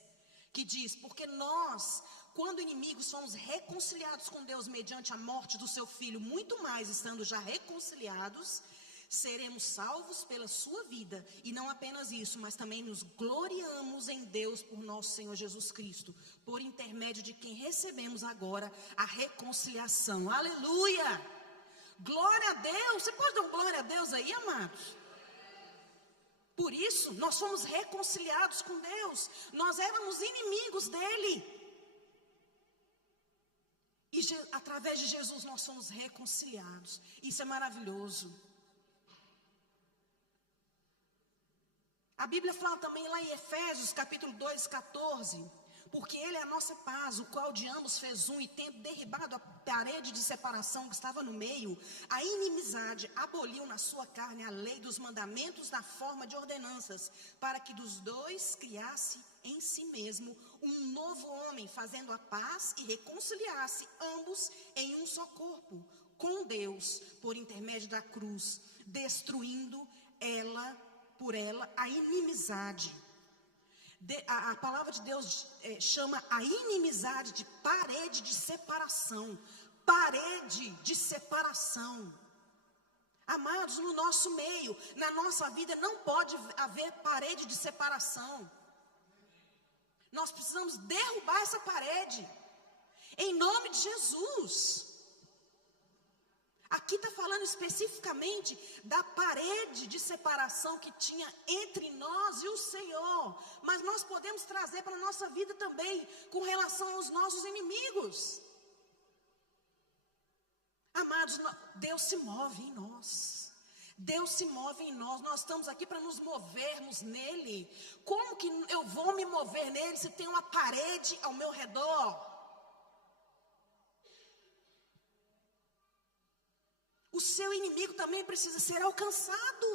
que diz: porque nós, quando inimigos, somos reconciliados com Deus mediante a morte do seu Filho, muito mais estando já reconciliados, seremos salvos pela sua vida. E não apenas isso, mas também nos gloriamos em Deus por nosso Senhor Jesus Cristo, por intermédio de quem recebemos agora a reconciliação. Aleluia! Glória a Deus. Você pode dar um glória a Deus aí, amados? Por isso, nós fomos reconciliados com Deus. Nós éramos inimigos dele. E através de Jesus nós fomos reconciliados. Isso é maravilhoso. A Bíblia fala também lá em Efésios capítulo 2:14, porque ele é a nossa paz, o qual de ambos fez um, e tendo derribado a parede de separação que estava no meio, a inimizade, aboliu na sua carne a lei dos mandamentos na forma de ordenanças, para que dos dois criasse em si mesmo um novo homem, fazendo a paz e reconciliasse ambos em um só corpo, com Deus, por intermédio da cruz, destruindo por ela a inimizade. A palavra de Deus chama a inimizade de parede de separação. Parede de separação. Amados, no nosso meio, na nossa vida, não pode haver parede de separação. Nós precisamos derrubar essa parede, em nome de Jesus. Aqui está falando especificamente da parede de separação que tinha entre nós e o Senhor. Mas nós podemos trazer para a nossa vida também, com relação aos nossos inimigos. Amados, Deus se move em nós. Deus se move em nós. Nós estamos aqui para nos movermos nele. Como que eu vou me mover nele se tem uma parede ao meu redor? O seu inimigo também precisa ser alcançado.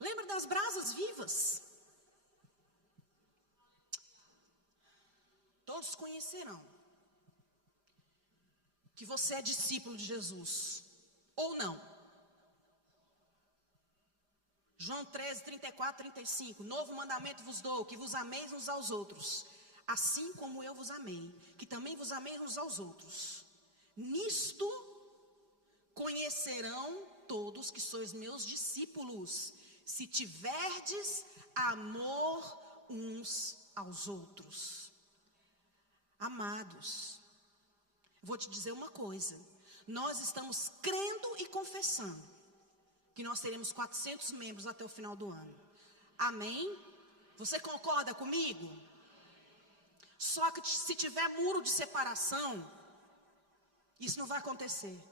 Lembra das brasas vivas? Todos conhecerão que você é discípulo de Jesus, ou não. João 13, 34, 35. Novo mandamento vos dou, que vos ameis uns aos outros, assim como eu vos amei, que também vos amei uns aos outros. Nisto conhecerão todos que sois meus discípulos, se tiverdes amor uns aos outros. Amados, vou te dizer uma coisa. Nós estamos crendo e confessando que nós teremos 400 membros até o final do ano. Amém? Você concorda comigo? Só que se tiver muro de separação, isso não vai acontecer.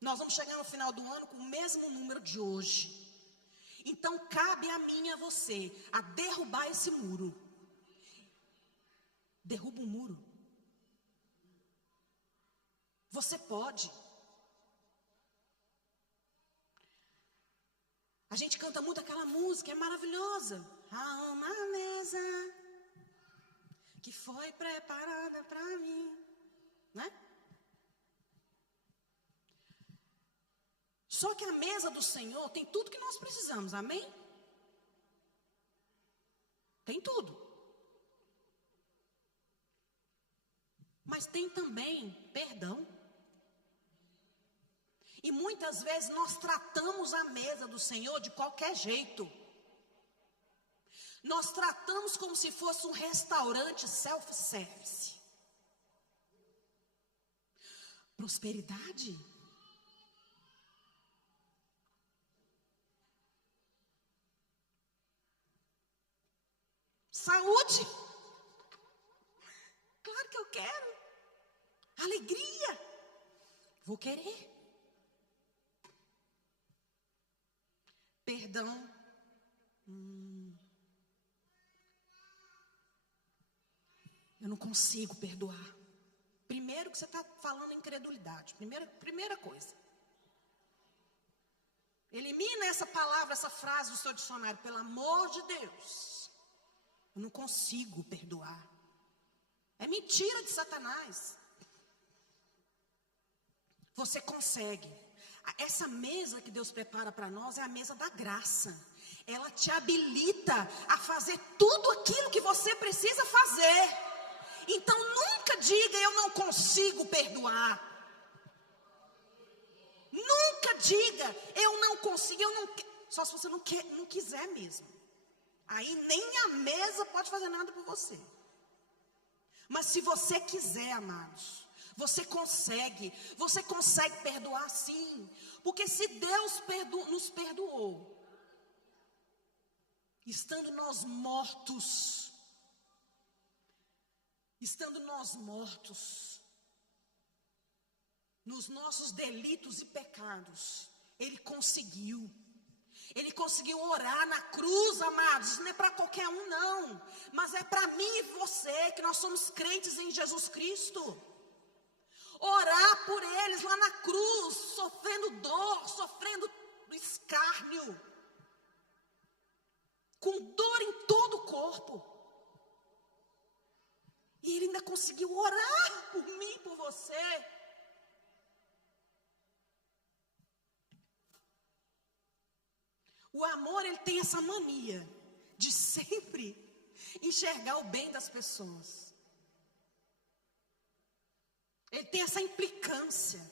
Nós vamos chegar no final do ano com o mesmo número de hoje. Então cabe a mim e a você a derrubar esse muro. Derruba o muro. Você pode. A gente canta muito aquela música, é maravilhosa. Há uma mesa que foi preparada para mim. Né? Só que a mesa do Senhor tem tudo que nós precisamos, amém? Tem tudo. Mas tem também perdão. E muitas vezes nós tratamos a mesa do Senhor de qualquer jeito. Nós tratamos como se fosse um restaurante self-service. Prosperidade. Saúde. Claro que eu quero. Alegria. Vou querer. Perdão. Eu não consigo perdoar. Primeiro que você está falando incredulidade. Primeira coisa. Elimina essa palavra, essa frase do seu dicionário. Pelo amor de Deus. Eu não consigo perdoar. É mentira de Satanás. Você consegue. Essa mesa que Deus prepara para nós é a mesa da graça. Ela te habilita a fazer tudo aquilo que você precisa fazer. Então nunca diga eu não consigo perdoar. Nunca diga eu não consigo, só se você não quiser mesmo. Aí nem a mesa pode fazer nada por você. Mas se você quiser, amados, você consegue perdoar sim. Porque se Deus nos perdoou, estando nós mortos, nos nossos delitos e pecados, Ele conseguiu orar na cruz, amados. Isso não é para qualquer um não, mas é para mim e você, que nós somos crentes em Jesus Cristo. Orar por eles lá na cruz, sofrendo dor, sofrendo escárnio, com dor em todo o corpo. E Ele ainda conseguiu orar por mim e por você. O amor, ele tem essa mania de sempre enxergar o bem das pessoas. Ele tem essa implicância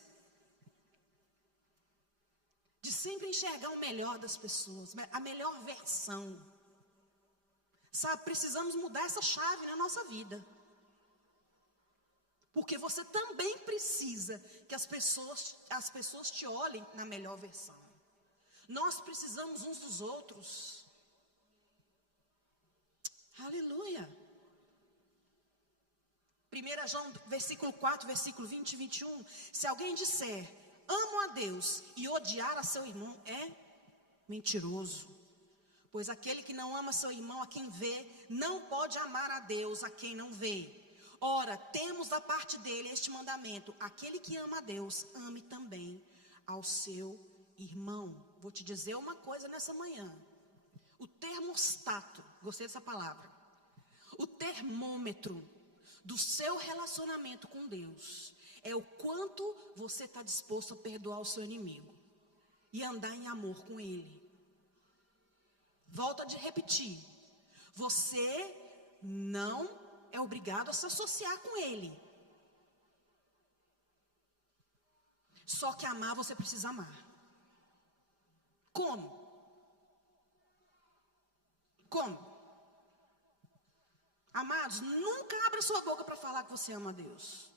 de sempre enxergar o melhor das pessoas, a melhor versão. Sabe, precisamos mudar essa chave na nossa vida. Porque você também precisa que as pessoas te olhem na melhor versão. Nós precisamos uns dos outros. Aleluia. 1 João, versículo 4, versículo 20 e 21. Se alguém disser, amo a Deus, e odiar a seu irmão, é mentiroso. Pois aquele que não ama seu irmão a quem vê, não pode amar a Deus a quem não vê. Ora, temos da parte dele este mandamento: aquele que ama a Deus, ame também ao seu irmão. Vou te dizer uma coisa nessa manhã. O termostato, gostei dessa palavra, o termômetro do seu relacionamento com Deus é o quanto você está disposto a perdoar o seu inimigo e andar em amor com ele. Volto a repetir, você não é obrigado a se associar com ele. Só que amar, você precisa amar. Como? Amados, nunca abra sua boca para falar que você ama a Deus,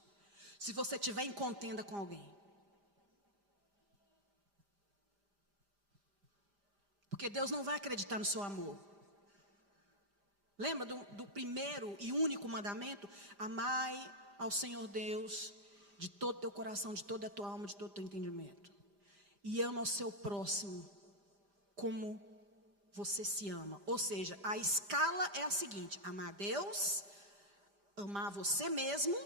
se você estiver em contenda com alguém. Porque Deus não vai acreditar no seu amor. Lembra do primeiro e único mandamento? Amai ao Senhor Deus de todo o teu coração, de toda a tua alma, de todo o teu entendimento. E ama o seu próximo como você se ama. Ou seja, a escala é a seguinte: amar a Deus, amar você mesmo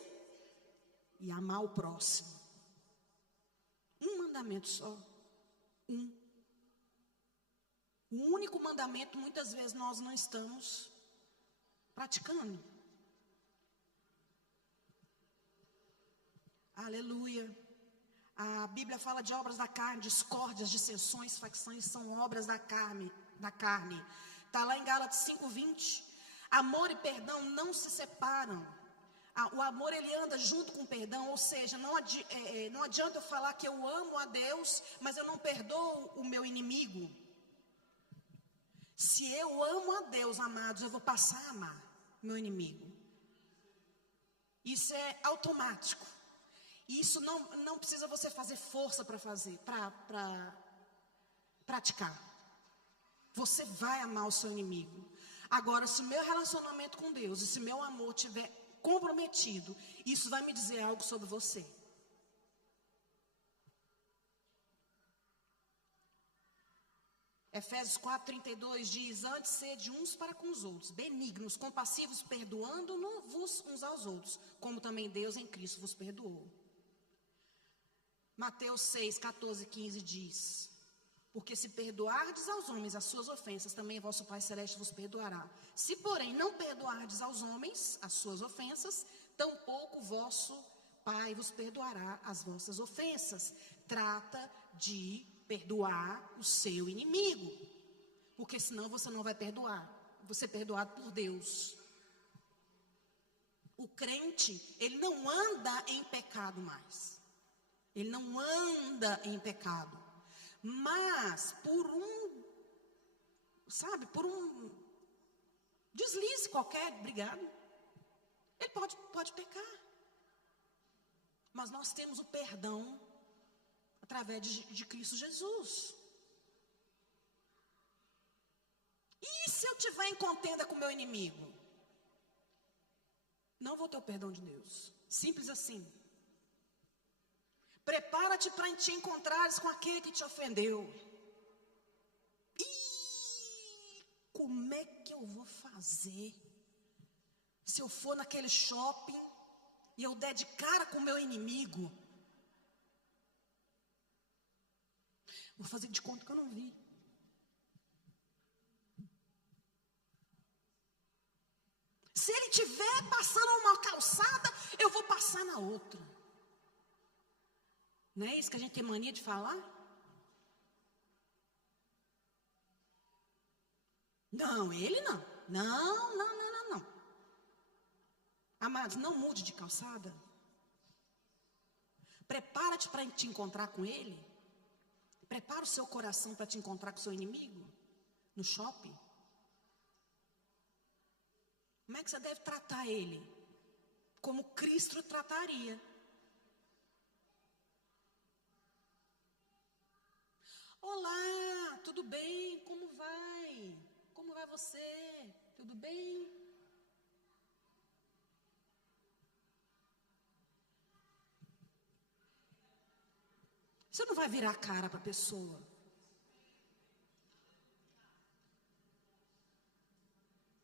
e amar o próximo. Um mandamento só. O único mandamento, muitas vezes nós não estamos praticando. Aleluia. A Bíblia fala de obras da carne, discórdias, dissensões, facções, são obras da carne. Está lá em Gálatas 5:20. Amor e perdão não se separam. O amor, ele anda junto com o perdão. Ou seja, não adianta eu falar que eu amo a Deus, mas eu não perdoo o meu inimigo. Se eu amo a Deus, amados, eu vou passar a amar meu inimigo. Isso é automático. Isso não precisa você fazer força para praticar. Você vai amar o seu inimigo. Agora, se o meu relacionamento com Deus e se meu amor estiver comprometido, isso vai me dizer algo sobre você. Efésios 4:32 diz: antes sede uns para com os outros, benignos, compassivos, perdoando-vos uns aos outros, como também Deus em Cristo vos perdoou. Mateus 6:14-15 diz: porque se perdoardes aos homens as suas ofensas, também vosso Pai Celeste vos perdoará. Se, porém, não perdoardes aos homens as suas ofensas, tampouco vosso Pai vos perdoará as vossas ofensas. Trata de perdoar o seu inimigo, porque senão você não vai perdoar. Você é perdoado por Deus. O crente, ele não anda em pecado mais. Ele não anda em pecado. Mas por um deslize qualquer, obrigado, ele pode pecar. Mas nós temos o perdão através de Cristo Jesus. E se eu tiver em contenda com o meu inimigo? Não vou ter o perdão de Deus. Simples assim. Prepara-te para te encontrares com aquele que te ofendeu. E como é que eu vou fazer se eu for naquele shopping e eu der de cara com o meu inimigo? Vou fazer de conta que eu não vi. Se ele estiver passando uma calçada, eu vou passar na outra. Não é isso que a gente tem mania de falar? Não, ele não. Não. Amados, não mude de calçada. Prepara-te para te encontrar com ele. Prepara o seu coração para te encontrar com o seu inimigo no shopping. Como é que você deve tratar ele? Como Cristo trataria. Olá, tudo bem? Como vai? Como vai você? Tudo bem? Você não vai virar a cara para a pessoa.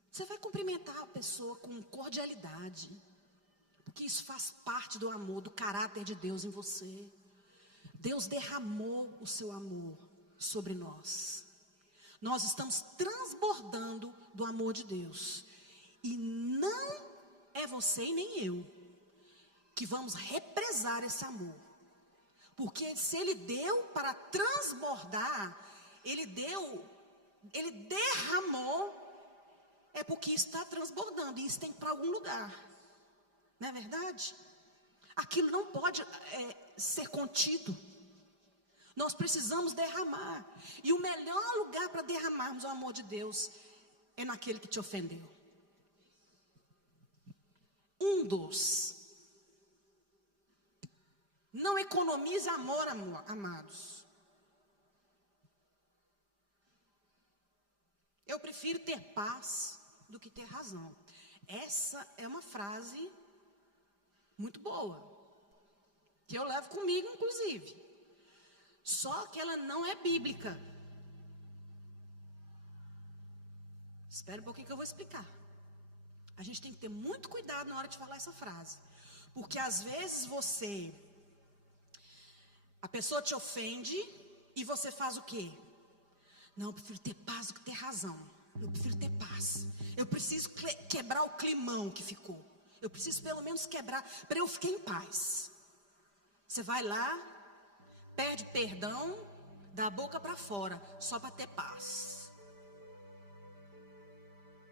Você vai cumprimentar a pessoa com cordialidade, porque isso faz parte do amor, do caráter de Deus em você. Deus derramou o seu amor sobre nós. Nós estamos transbordando do amor de Deus. E não é você e nem eu que vamos represar esse amor. Porque se Ele deu para transbordar, Ele derramou, é porque está transbordando, e isso tem para algum lugar. Não é verdade? Aquilo não pode ser contido. Nós precisamos derramar. E o melhor lugar para derramarmos o amor de Deus é naquele que te ofendeu. Não economize amor, amados. Eu prefiro ter paz do que ter razão. Essa é uma frase muito boa, que eu levo comigo, inclusive. Só que ela não é bíblica. Espera um pouquinho que eu vou explicar. A gente tem que ter muito cuidado na hora de falar essa frase. Porque às vezes a pessoa te ofende e você faz o quê? Não, eu prefiro ter paz do que ter razão. Eu prefiro ter paz. Eu preciso quebrar o climão que ficou. Eu preciso pelo menos quebrar, para eu ficar em paz. Você vai lá, pede perdão, da boca para fora, só para ter paz.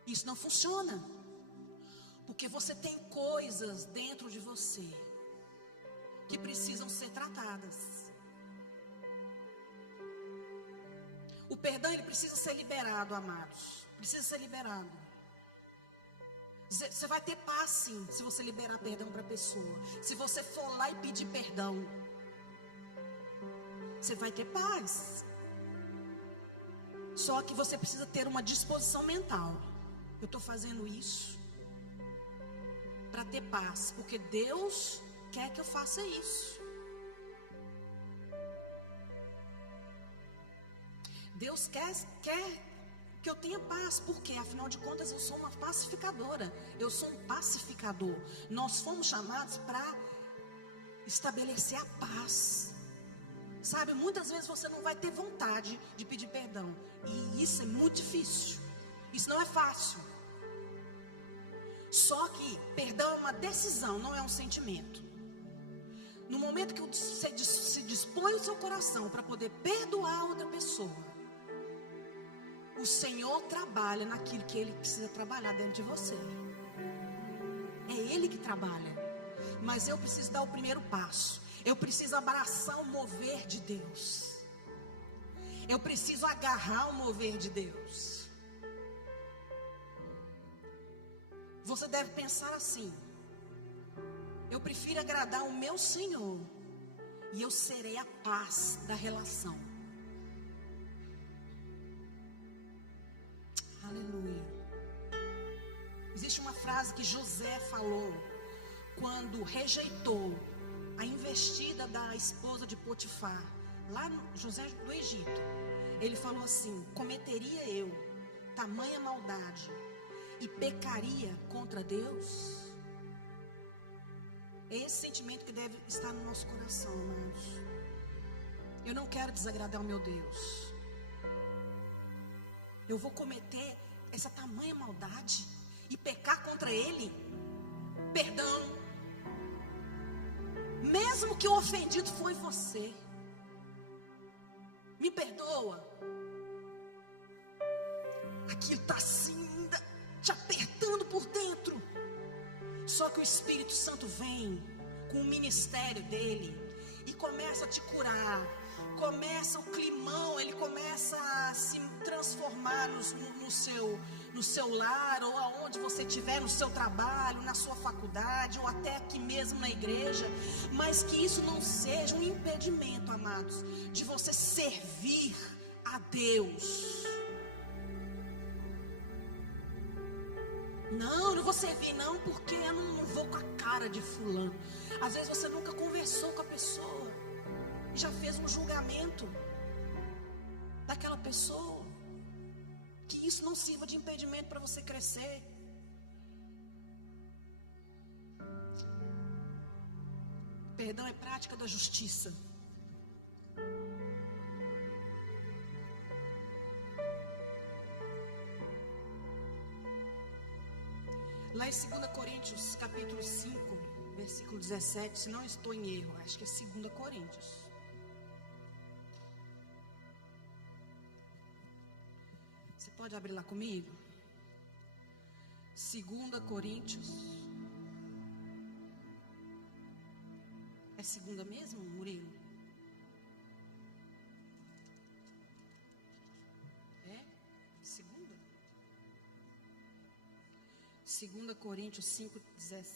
Isso não funciona. Porque você tem coisas dentro de você que precisam ser tratadas. O perdão, ele precisa ser liberado, amados. Precisa ser liberado. Você vai ter paz, sim, se você liberar perdão para a pessoa. Se você for lá e pedir perdão, você vai ter paz. Só que você precisa ter uma disposição mental. Eu estou fazendo isso para ter paz, porque Deus quer que eu faça isso. Deus quer que eu tenha paz, porque afinal de contas eu sou uma pacificadora. Eu sou um pacificador. Nós fomos chamados para estabelecer a paz. Sabe, muitas vezes você não vai ter vontade de pedir perdão. E isso é muito difícil. Isso não é fácil. Só que perdão é uma decisão, não é um sentimento. no momento que você se dispõe o seu coração para poder perdoar outra pessoa, o Senhor trabalha naquilo que Ele precisa trabalhar dentro de você. É Ele que trabalha. Mas eu preciso dar o primeiro passo. Eu preciso abraçar o mover de Deus. Eu preciso agarrar o mover de Deus. Você deve pensar assim: eu prefiro agradar o meu Senhor, e eu serei a paz da relação. Aleluia. Existe uma frase que José falou quando rejeitou a investida da esposa de Potifar, lá no José do Egito. Ele falou assim: cometeria eu tamanha maldade e pecaria contra Deus? É esse sentimento que deve estar no nosso coração, amados. Eu não quero desagradar o meu Deus. Eu vou cometer essa tamanha maldade e pecar contra Ele? Perdão. Mesmo que o ofendido foi você, me perdoa. Aquilo está assim, ainda te apertando por dentro. Só que o Espírito Santo vem com o ministério dele e começa a te curar. Começa o climão, ele começa a se transformar no seu lar, ou aonde você estiver, no seu trabalho, na sua faculdade, ou até aqui mesmo na igreja. Mas que isso não seja um impedimento, amados, de você servir a Deus. Não vou servir não, porque eu não vou com a cara de fulano. Às vezes você nunca conversou com a pessoa e já fez um julgamento daquela pessoa. Que isso não sirva de impedimento para você crescer. Perdão é prática da justiça. Lá em 2 Coríntios, capítulo 5, versículo 17, se não estou em erro, acho que é 2 Coríntios. Você pode abrir lá comigo? 2 Coríntios. É segunda mesmo, Murilo? É? Segunda? 2 Coríntios 5, 17.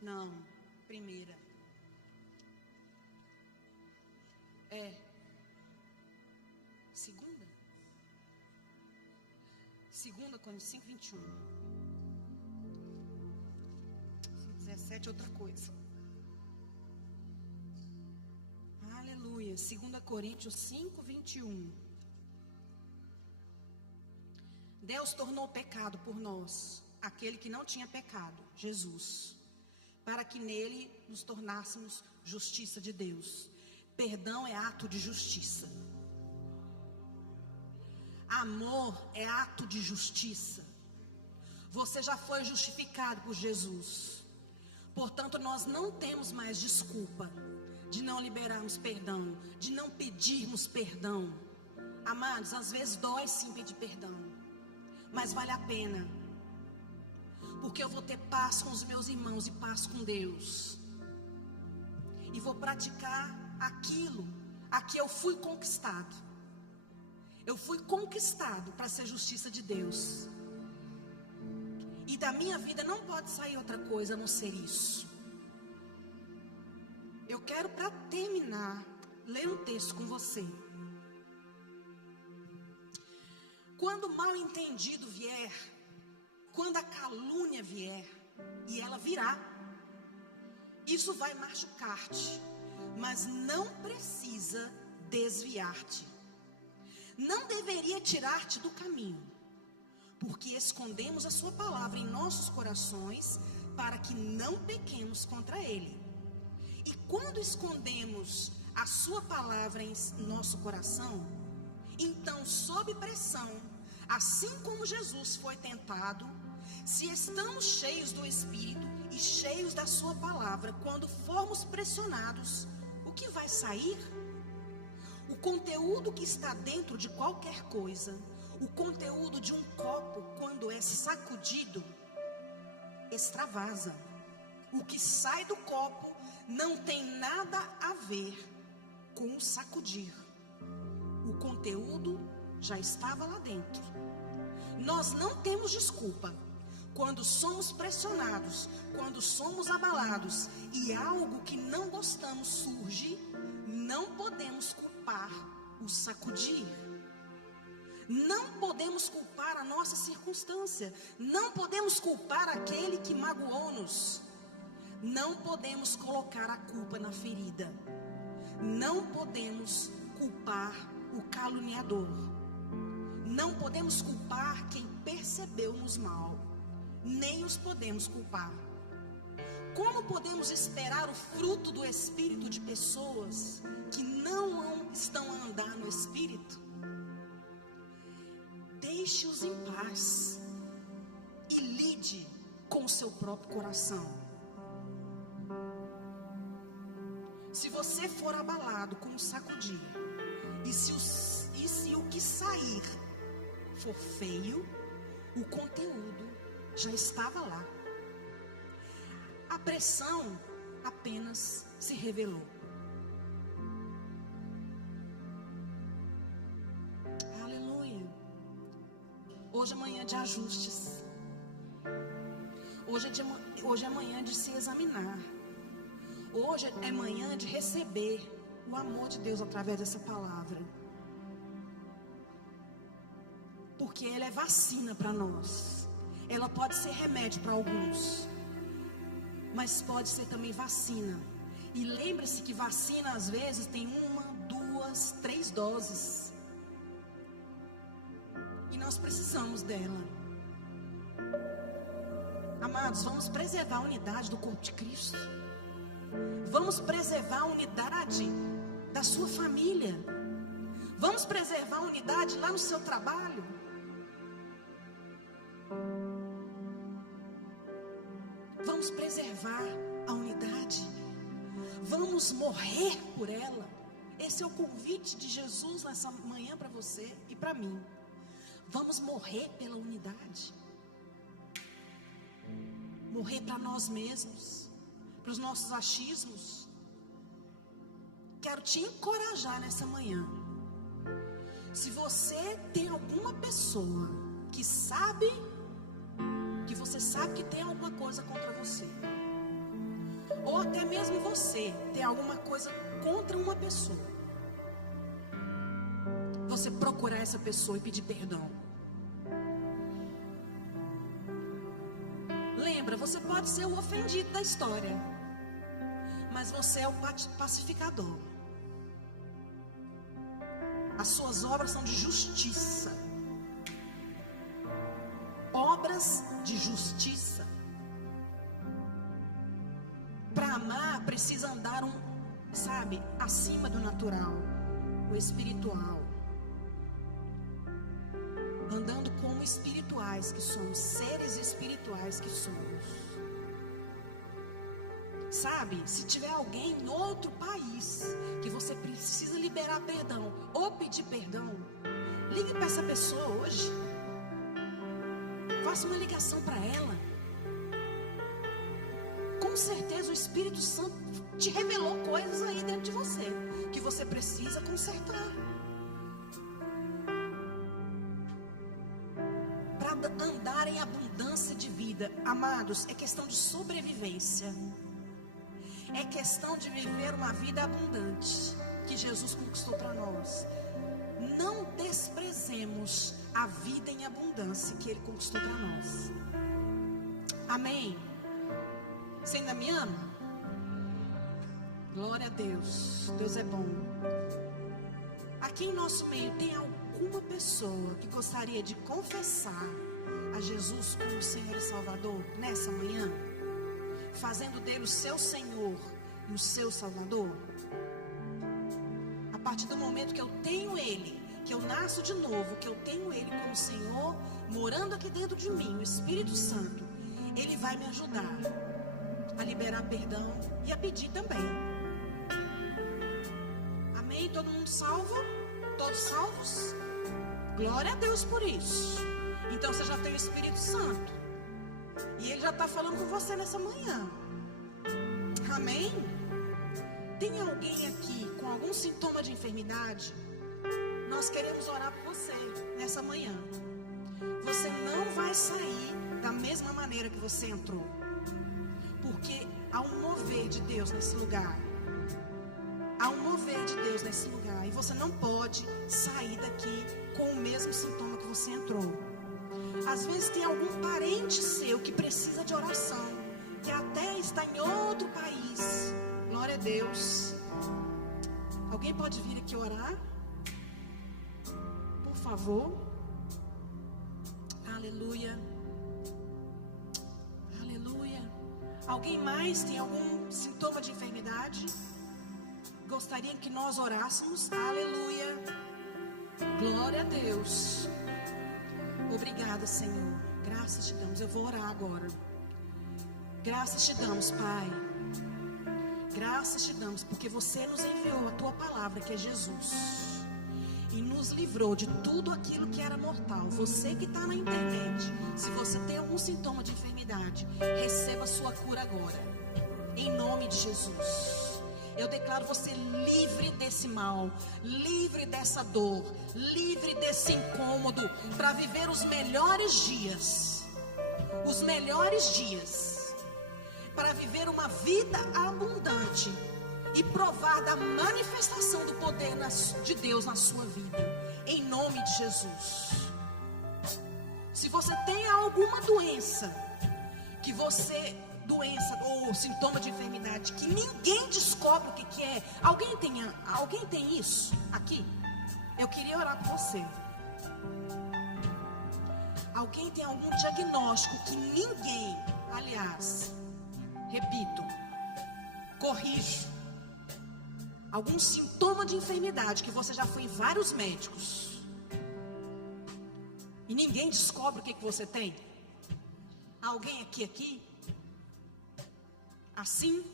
Não, primeira. É. Segunda? 2 Coríntios 5, 21. 17 é outra coisa. Aleluia. 2 Coríntios 5, 21. Deus tornou pecado por nós aquele que não tinha pecado, Jesus, para que nele nos tornássemos justiça de Deus. Perdão é ato de justiça. Amor é ato de justiça. Você já foi justificado por Jesus. Portanto, nós não temos mais desculpa de não liberarmos perdão, de não pedirmos perdão. Amados, às vezes dói sim pedir perdão, mas vale a pena, porque eu vou ter paz com os meus irmãos e paz com Deus, e vou praticar aquilo a que eu fui conquistado. Eu fui conquistado para ser justiça de Deus, e da minha vida não pode sair outra coisa a não ser isso. Eu quero, para terminar, ler um texto com você. Quando o mal entendido vier, quando a calúnia vier, e ela virá, isso vai machucar-te, mas não precisa desviar-te. Não deveria tirar-te do caminho, porque escondemos a sua palavra em nossos corações, para que não pequemos contra ele. E quando escondemos a sua palavra em nosso coração, então, sob pressão, assim como Jesus foi tentado, se estamos cheios do Espírito e cheios da sua palavra, quando formos pressionados, o que vai sair? O conteúdo que está dentro de qualquer coisa, o conteúdo de um copo, quando é sacudido, extravasa. O que sai do copo não tem nada a ver com o sacudir. O conteúdo já estava lá dentro. Nós não temos desculpa. Quando somos pressionados, quando somos abalados e algo que não gostamos surge, não podemos culpar o sacudir. Não podemos culpar a nossa circunstância. Não podemos culpar aquele que magoou-nos. Não podemos colocar a culpa na ferida. Não podemos culpar o caluniador. Não podemos culpar quem percebeu-nos mal. Nem os podemos culpar. Como podemos esperar o fruto do Espírito de pessoas que não estão a andar no Espírito? Deixe-os em paz e lide com o seu próprio coração. Se você for abalado com o sacudir, e se o que sair for feio, o conteúdo já estava lá. A pressão apenas se revelou. Aleluia. Hoje é manhã de ajustes. Hoje é manhã de se examinar. Hoje é manhã de receber o amor de Deus através dessa palavra. Porque ela é vacina para nós. Ela pode ser remédio para alguns, mas pode ser também vacina. E lembre-se que vacina às vezes tem 1, 2, 3 doses. E nós precisamos dela. Amados, vamos preservar a unidade do corpo de Cristo. Vamos preservar a unidade da sua família. Vamos preservar a unidade lá no seu trabalho. Vamos preservar a unidade. Vamos morrer por ela. Esse é o convite de Jesus nessa manhã para você e para mim. Vamos morrer pela unidade. Morrer para nós mesmos, para os nossos achismos. Quero te encorajar nessa manhã. Se você tem alguma pessoa que sabe que tem alguma coisa contra você, ou até mesmo você tem alguma coisa contra uma pessoa, você procurar essa pessoa e pedir perdão. Lembra, você pode ser o ofendido da história, mas você é o pacificador. As suas obras são de justiça. Obras de justiça. Para amar, precisa andar acima do natural, o espiritual. Andando como espirituais que somos, seres espirituais que somos. Sabe, se tiver alguém em outro país que você precisa liberar perdão ou pedir perdão, ligue para essa pessoa hoje. Faça uma ligação para ela. Com certeza o Espírito Santo te revelou coisas aí dentro de você que você precisa consertar. Para andar em abundância de vida, amados, é questão de sobrevivência. É questão de viver uma vida abundante que Jesus conquistou para nós. Não desprezemos a vida em abundância que Ele conquistou para nós. Amém? Você ainda me ama? Glória a Deus. Deus é bom. Aqui em nosso meio tem alguma pessoa que gostaria de confessar a Jesus como Senhor e Salvador nessa manhã? Fazendo dele o seu Senhor e o seu Salvador? A partir do momento que eu tenho Ele, que eu nasço de novo, que eu tenho Ele como Senhor, morando aqui dentro de mim, o Espírito Santo, Ele vai me ajudar a liberar perdão e a pedir também. Amém? Todo mundo salvo? Todos salvos? Glória a Deus por isso. Então você já tem o Espírito Santo. E Ele já está falando com você nessa manhã. Amém? Tem alguém aqui com algum sintoma de enfermidade? Nós queremos orar por você nessa manhã. Você não vai sair da mesma maneira que você entrou. Porque há um mover de Deus nesse lugar. Há um mover de Deus nesse lugar. E você não pode sair daqui com o mesmo sintoma que você entrou. Às vezes tem algum parente seu que precisa de oração, que até está em outro país. Glória a Deus. Alguém pode vir aqui orar? Por favor. Aleluia. Aleluia. Alguém mais tem algum sintoma de enfermidade? Gostaria que nós orássemos? Aleluia. Glória a Deus. Obrigada, Senhor. Graças te damos. Eu vou orar agora. Graças te damos, Pai. Graças te damos, porque você nos enviou a tua palavra, que é Jesus, e nos livrou de tudo aquilo que era mortal. Você que está na internet, se você tem algum sintoma de enfermidade, receba a sua cura agora, em nome de Jesus. Eu declaro você livre desse mal, livre dessa dor, livre desse incômodo, para viver os melhores dias. Os melhores dias. Para viver uma vida abundante e provar da manifestação do poder de Deus na sua vida, em nome de Jesus. Se você tem alguma doença, doença ou sintoma de enfermidade que ninguém descobre o que é, alguém tem isso aqui? Eu queria orar por você. Alguém tem algum diagnóstico que ninguém, aliás, repito, corrijo, algum sintoma de enfermidade que você já foi em vários médicos e ninguém descobre o que você tem? Alguém aqui? Assim?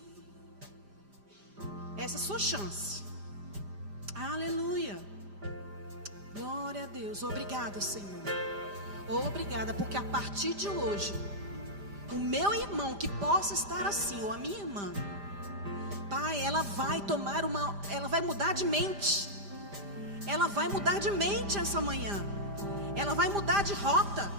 Essa é a sua chance. Aleluia. Glória a Deus. Obrigada, Senhor. Obrigada, porque a partir de hoje, o meu irmão que possa estar assim, ou a minha irmã, Pai, ela vai mudar de mente. Ela vai mudar de mente essa manhã. Ela vai mudar de rota.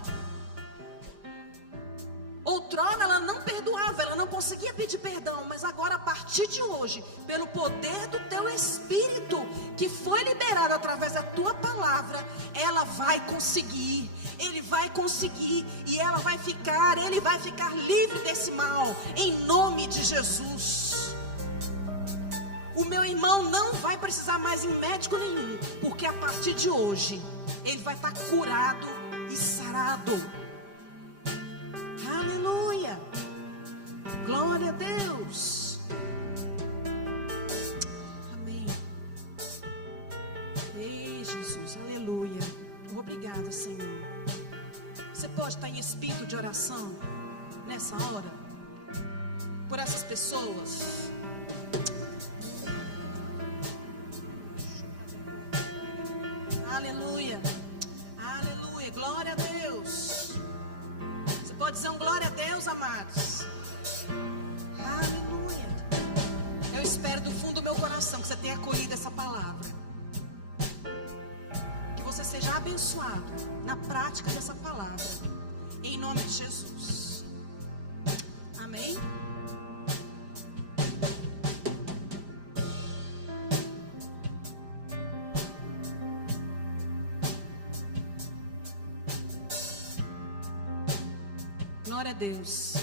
Outrora ela não perdoava, ela não conseguia pedir perdão, mas agora a partir de hoje, pelo poder do teu Espírito, que foi liberado através da tua palavra, ela vai conseguir, ele vai conseguir, e ele vai ficar livre desse mal, em nome de Jesus. O meu irmão não vai precisar mais em médico nenhum, porque a partir de hoje, ele vai estar curado e sarado. Aleluia. Glória a Deus. Amém. Ei, Jesus, aleluia. Obrigada, Senhor. Você pode estar em espírito de oração nessa hora por essas pessoas? Aleluia. Aleluia. Glória a Deus. Você pode dizer um glória a Deus, amados? Aleluia. Eu espero do fundo do meu coração que você tenha acolhido essa palavra. Que você seja abençoado na prática dessa palavra. Em nome de Jesus. Amém? Glória a Deus.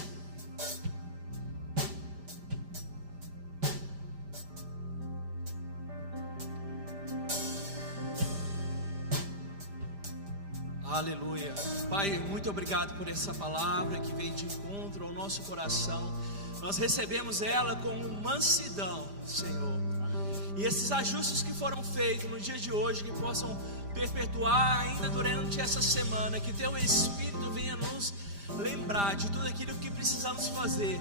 Aleluia. Pai, muito obrigado por essa palavra que veio de encontro ao nosso coração. Nós recebemos ela com mansidão, Senhor. E esses ajustes que foram feitos no dia de hoje, que possam perpetuar ainda durante essa semana, que teu Espírito venha nos lembrar de tudo aquilo que precisamos fazer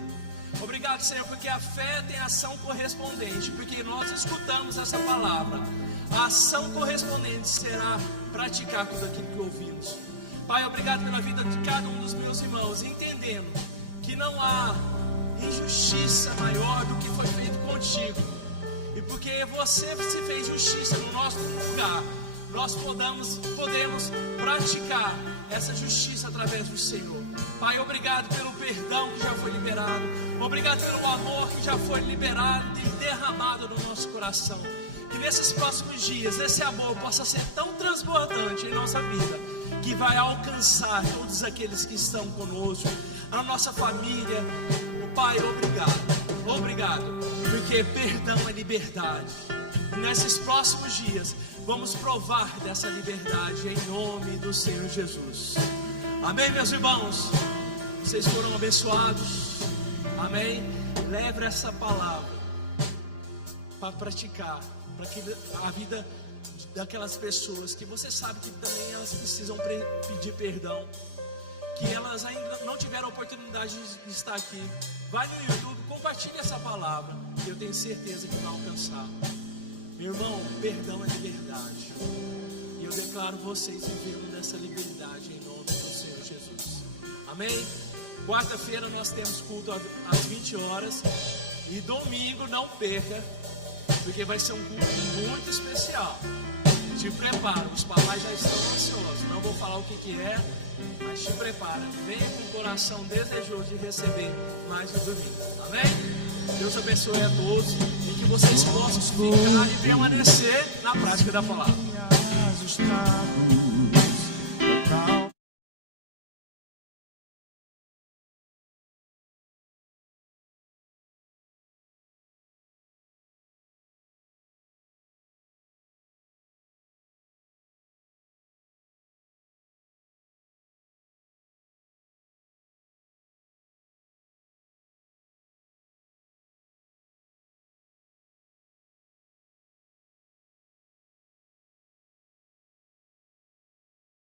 Obrigado, Senhor, porque a fé tem ação correspondente, porque nós escutamos essa palavra. A ação correspondente será praticar tudo aquilo que ouvimos. Pai, obrigado pela vida de cada um dos meus irmãos, entendendo que não há injustiça maior do que foi feito contigo. E porque você se fez justiça no nosso lugar, nós podemos praticar essa justiça através do Senhor. Pai, obrigado pelo perdão que já foi liberado. Obrigado pelo amor que já foi liberado e derramado no nosso coração. Que nesses próximos dias, esse amor possa ser tão transbordante em nossa vida, que vai alcançar todos aqueles que estão conosco, a nossa família. Pai, obrigado, porque perdão é liberdade. E nesses próximos dias, vamos provar dessa liberdade em nome do Senhor Jesus. Amém, meus irmãos? Vocês foram abençoados? Amém? Leve essa palavra para praticar, para que a vida daquelas pessoas que você sabe que também elas precisam pedir perdão, que elas ainda não tiveram a oportunidade de estar aqui, vai no YouTube, compartilhe essa palavra, que eu tenho certeza que vai alcançar. Meu irmão, perdão é liberdade, e eu declaro vocês vivendo nessa liberdade em nome do Senhor Jesus. Amém? Quarta-feira nós temos culto às 20 horas, e domingo não perca, porque vai ser um culto muito especial. Te prepara, os papais já estão ansiosos. Não vou falar o que é, mas te prepara. Venha com o coração desejoso de receber mais um domingo. Amém? Deus abençoe a todos e que vocês possam ficar e permanecer na prática da palavra.